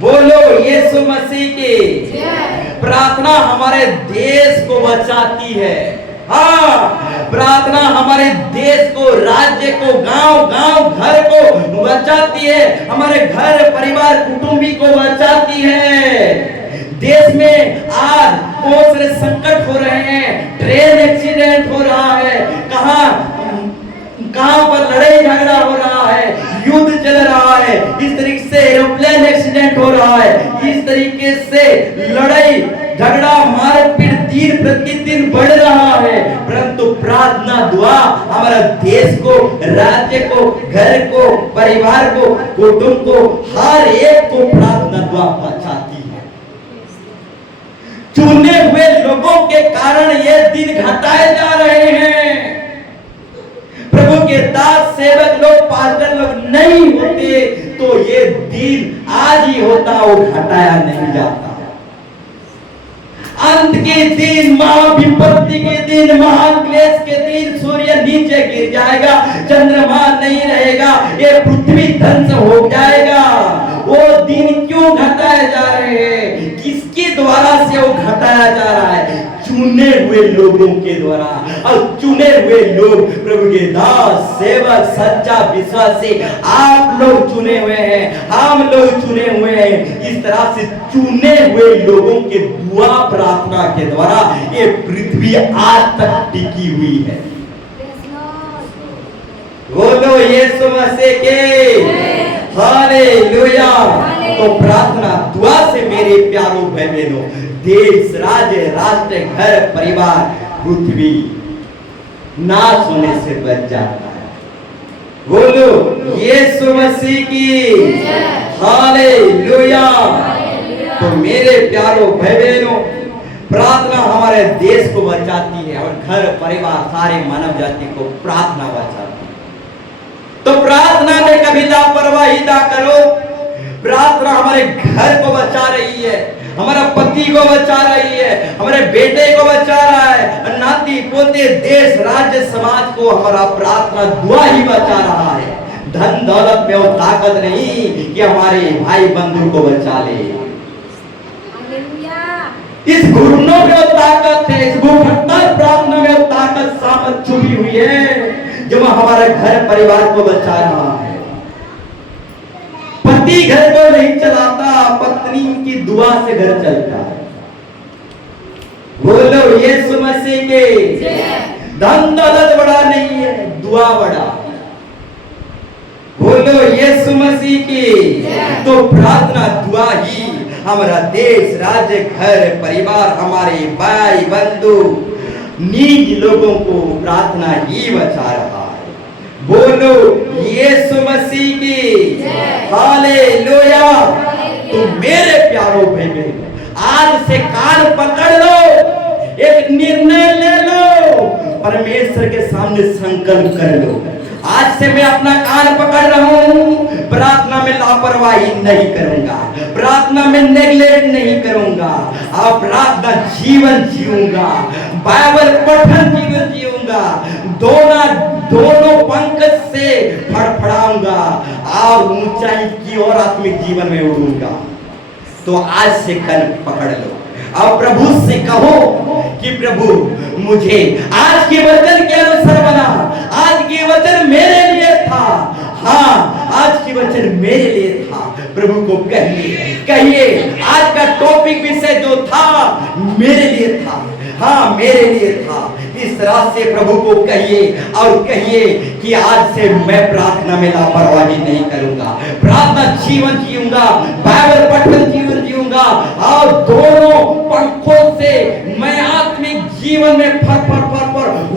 बोलो यीशु मसीह की। प्रार्थना हमारे देश को बचाती है। हाँ, प्रार्थना हमारे देश को, राज्य को, गांव घर को बचाती है, हमारे घर परिवार कुटुंबी को बचाती है। देश में आज बहुत सारे संकट हो रहे हैं, ट्रेन एक्सीडेंट हो रहा है, कहां पर लड़ाई झगड़ा हो रहा है, युद्ध चल रहा है, इस तरीके से एरोप्लेन एक्सीडेंट हो रहा है, इस तरीके से लड़ाई झगड़ा मारपीट दिन प्रतिदिन बढ़ रहा है। परंतु प्रार्थना दुआ हमारा देश को, राज्य को, घर को, परिवार को, कुटुंब को, हर एक को प्रार्थना दुआ बचाती है। चुने हुए लोगों के कारण ये दिन घटाए जा रहे हैं। प्रभु के दास सेवक लोग, पास्टर लोग नहीं होते तो ये दिन आज ही होता, वो घटाया नहीं जाता। अंत के दिन, महाविपत्ति के दिन, महान क्लेश के दिन सूर्य नीचे गिर जाएगा, चंद्रमा नहीं रहेगा, ये पृथ्वी ध्वंस हो जाएगा। वो दिन क्यों घटाए जा रहे हैं? किसके द्वारा से वो घटाया जा रहा है? चुने हुए लोगों के द्वारा। और चुने हुए लोग प्रभु के दास सेवक सच्चा विश्वासी, आप लोग चुने हुए हैं, हम लोग चुने हुए हैं। इस तरह से चुने हुए लोगों के दुआ प्रार्थना के द्वारा ये पृथ्वी आज तक टिकी हुई है। बोलो यीशु मसीह के। हालेलुया। तो प्रार्थना दुआ से मेरे प्यारों भाई बहनों, देश, राज्य, राष्ट्र, घर, परिवार, पृथ्वी नाश होने से बच जाता है। बोलो यीशु मसीह की। हालेलुया। तो मेरे प्यारों भाई बहनों, प्रार्थना हमारे देश को बचाती है और घर परिवार सारे मानव जाति को प्रार्थना बचाती है। तो प्रार्थना में कभी लापरवाही ना करो। प्रार्थना हमारे घर को बचा रही है, हमारा पति को बचा रही है, हमारे बेटे को बचा रहा है, नाती पोते, देश, राज्य, समाज को हमारा प्रार्थना दुआ ही बचा रहा है। धन दौलत में वो ताकत नहीं कि हमारे भाई बंधु को बचा ले। इस घुटनों में वो ताकत है, इस भूखंडर प्रार्थना में वो ताकत सामर्थ छुपी हुई है जो हमारे घर परिवार को बचा रहा है। पति घर को नहीं चलाता, पत्नी की दुआ से घर चलता है। बोलो यीशु मसीह के। धन दौलत बड़ा नहीं है, दुआ बड़ा। बोलो यीशु मसीह की। तो प्रार्थना दुआ ही हमारा देश, राज्य, घर, परिवार, हमारे भाई बंधु, नीच लोगों को प्रार्थना ही बचा रहा है। बोलो यीशु मसीह की। हालेलुया। तो मेरे प्यारों भाई बहनों, आज से कान पकड़ लो, एक निर्णय ले लो, परमेश्वर के सामने संकल्प कर लो। आज से मैं अपना कान पकड़ रहा हूं, प्रार्थना में लापरवाही नहीं करूंगा, प्रार्थना में नेगलेक्ट नहीं करूंगा, और प्रार्थना जीवन जीऊंगा, बाइबल पठन जीवन जीऊंगा, दोनों पंख से फड़फड़ाऊंगा और ऊंचाई की ओर आत्मिक जीवन में उड़ूंगा। तो आज से कल पकड़ लो और प्रभु से कहो कि प्रभु मुझे आज के वचन के अनुसार बना। आज के वचन मेरे लिए था, हाँ आज के वचन मेरे लिए था। प्रभु को कहिए आज का टॉपिक विषय जो था मेरे लिए था, हाँ मेरे लिए था। इस तरह से प्रभु को कहिए और कहिए कि आज से मैं प्रार्थना में लापरवाही नहीं करूंगा, प्रार्थना जीवन जीऊंगा, बाइबल पठन जीवन जीऊंगा और दोनों पंखों से मैं आत्मिक जीवन में फर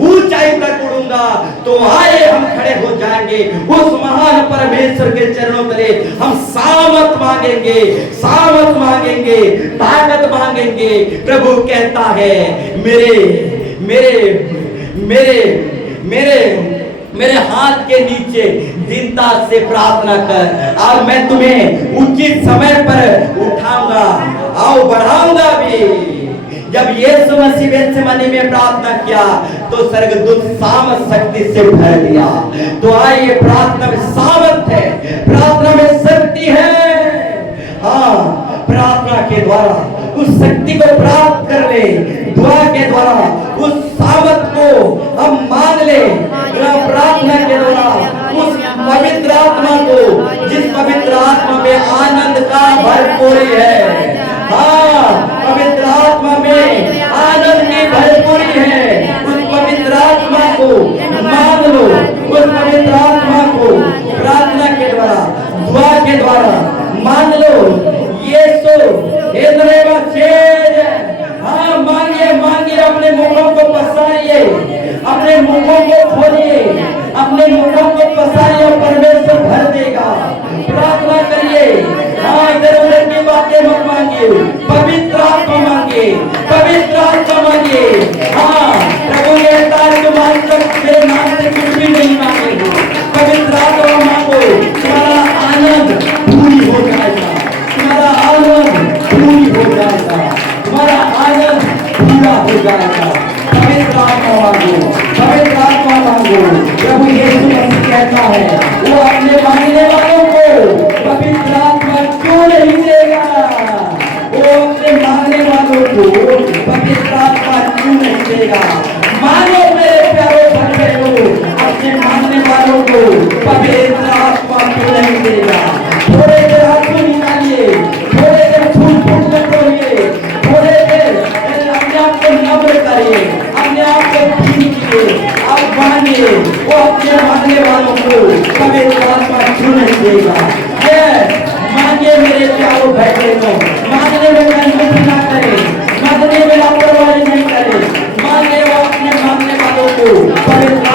ऊंचाई तक उड़ूंगा। तो आए हम खड़े हो जाएंगे उस महान परमेश्वर के चरणों तले, हम सामर्थ मांगेंगे, सामर्थ मांगेंगे, ताकत मांगेंगे। प्रभु कहता है मेरे हाथ के नीचे दीनता से प्रार्थना कर और मैं तुम्हें उचित समय पर उठाऊंगा और बढ़ाऊंगा भी। जब यीशु मसीह गेत्सेमनी में प्रार्थना किया तो स्वर्गदूत सामर्थ शक्ति से भर दिया। तो आइए प्रार्थना में सामर्थ है, प्रार्थना में शक्ति है। हाँ प्रार्थना के द्वारा उस शक्ति को प्राप्त कर ले, दुआ के द्वारा उस सामर्थ को हम मांग ले। प्रार्थना के द्वारा उस पवित्र आत्मा को, जिस पवित्र आत्मा में आनंद का भरपूरी है, हाँ पवित्र आत्मा में आनंद की भरपूरी है, उस पवित्र आत्मा को मांग लो। उस पवित्र आत्मा को प्रार्थना के द्वारा, दुआ के द्वारा मांग लो। हाँ मांगिए मांगिए, अपने मुखों को पसारिए, अपने मुखों को खोलिए, अपने मुखों को पसारिए, परमेश्वर भर देगा। प्रार्थना करिए, हाँ इधर उधर की बातें मत मांगिए, पवित्र आत्मा मांगिए, पवित्र आत्मा मांगिए। हाँ प्रभु कहता है तुम आज तक मेरे नाम से कुछ भी नहीं मांगेगे, पवित्र आत्मा मांगो, तुम्हारा आनंद पूरी हो जाएगा, तुम्हारा आनंद पूरी हो जाएगा, तुम्हारा आनंद पूरा हो जाएगा। पवित्र आत्मा मांगो, पवित्र आत्मा मांगो। प्रभु यीशु मसीह कहता है वो अपने मांगने वालों को पवित्र आत्मा क्यों नहीं देगा, वो अपने मांगने वालों को पवित्र आत्मा क्यों नहीं देगा। मांगो मेरे प्यारे बच्चों, अपने मांगने वालों को पवित्र आत्मा क्यों नहीं देगा। थोड़े देर हाथों निकालिए, थोड़े देर फूट फूट कर बोलिए, थोड़े देर अपने आप को नम्र करिए, अपने आप को खींचिए, आप मांगिए। वो अपने मांगने वालों को पवित्र आत्मा क्यों नहीं देगा। मांगिए मेरे प्यारे बहनों, मांगने में कंजूसी ना करें, मांगने में लापरवाही नहीं करें, मांगे वो अपने मांगने वालों को पवित्र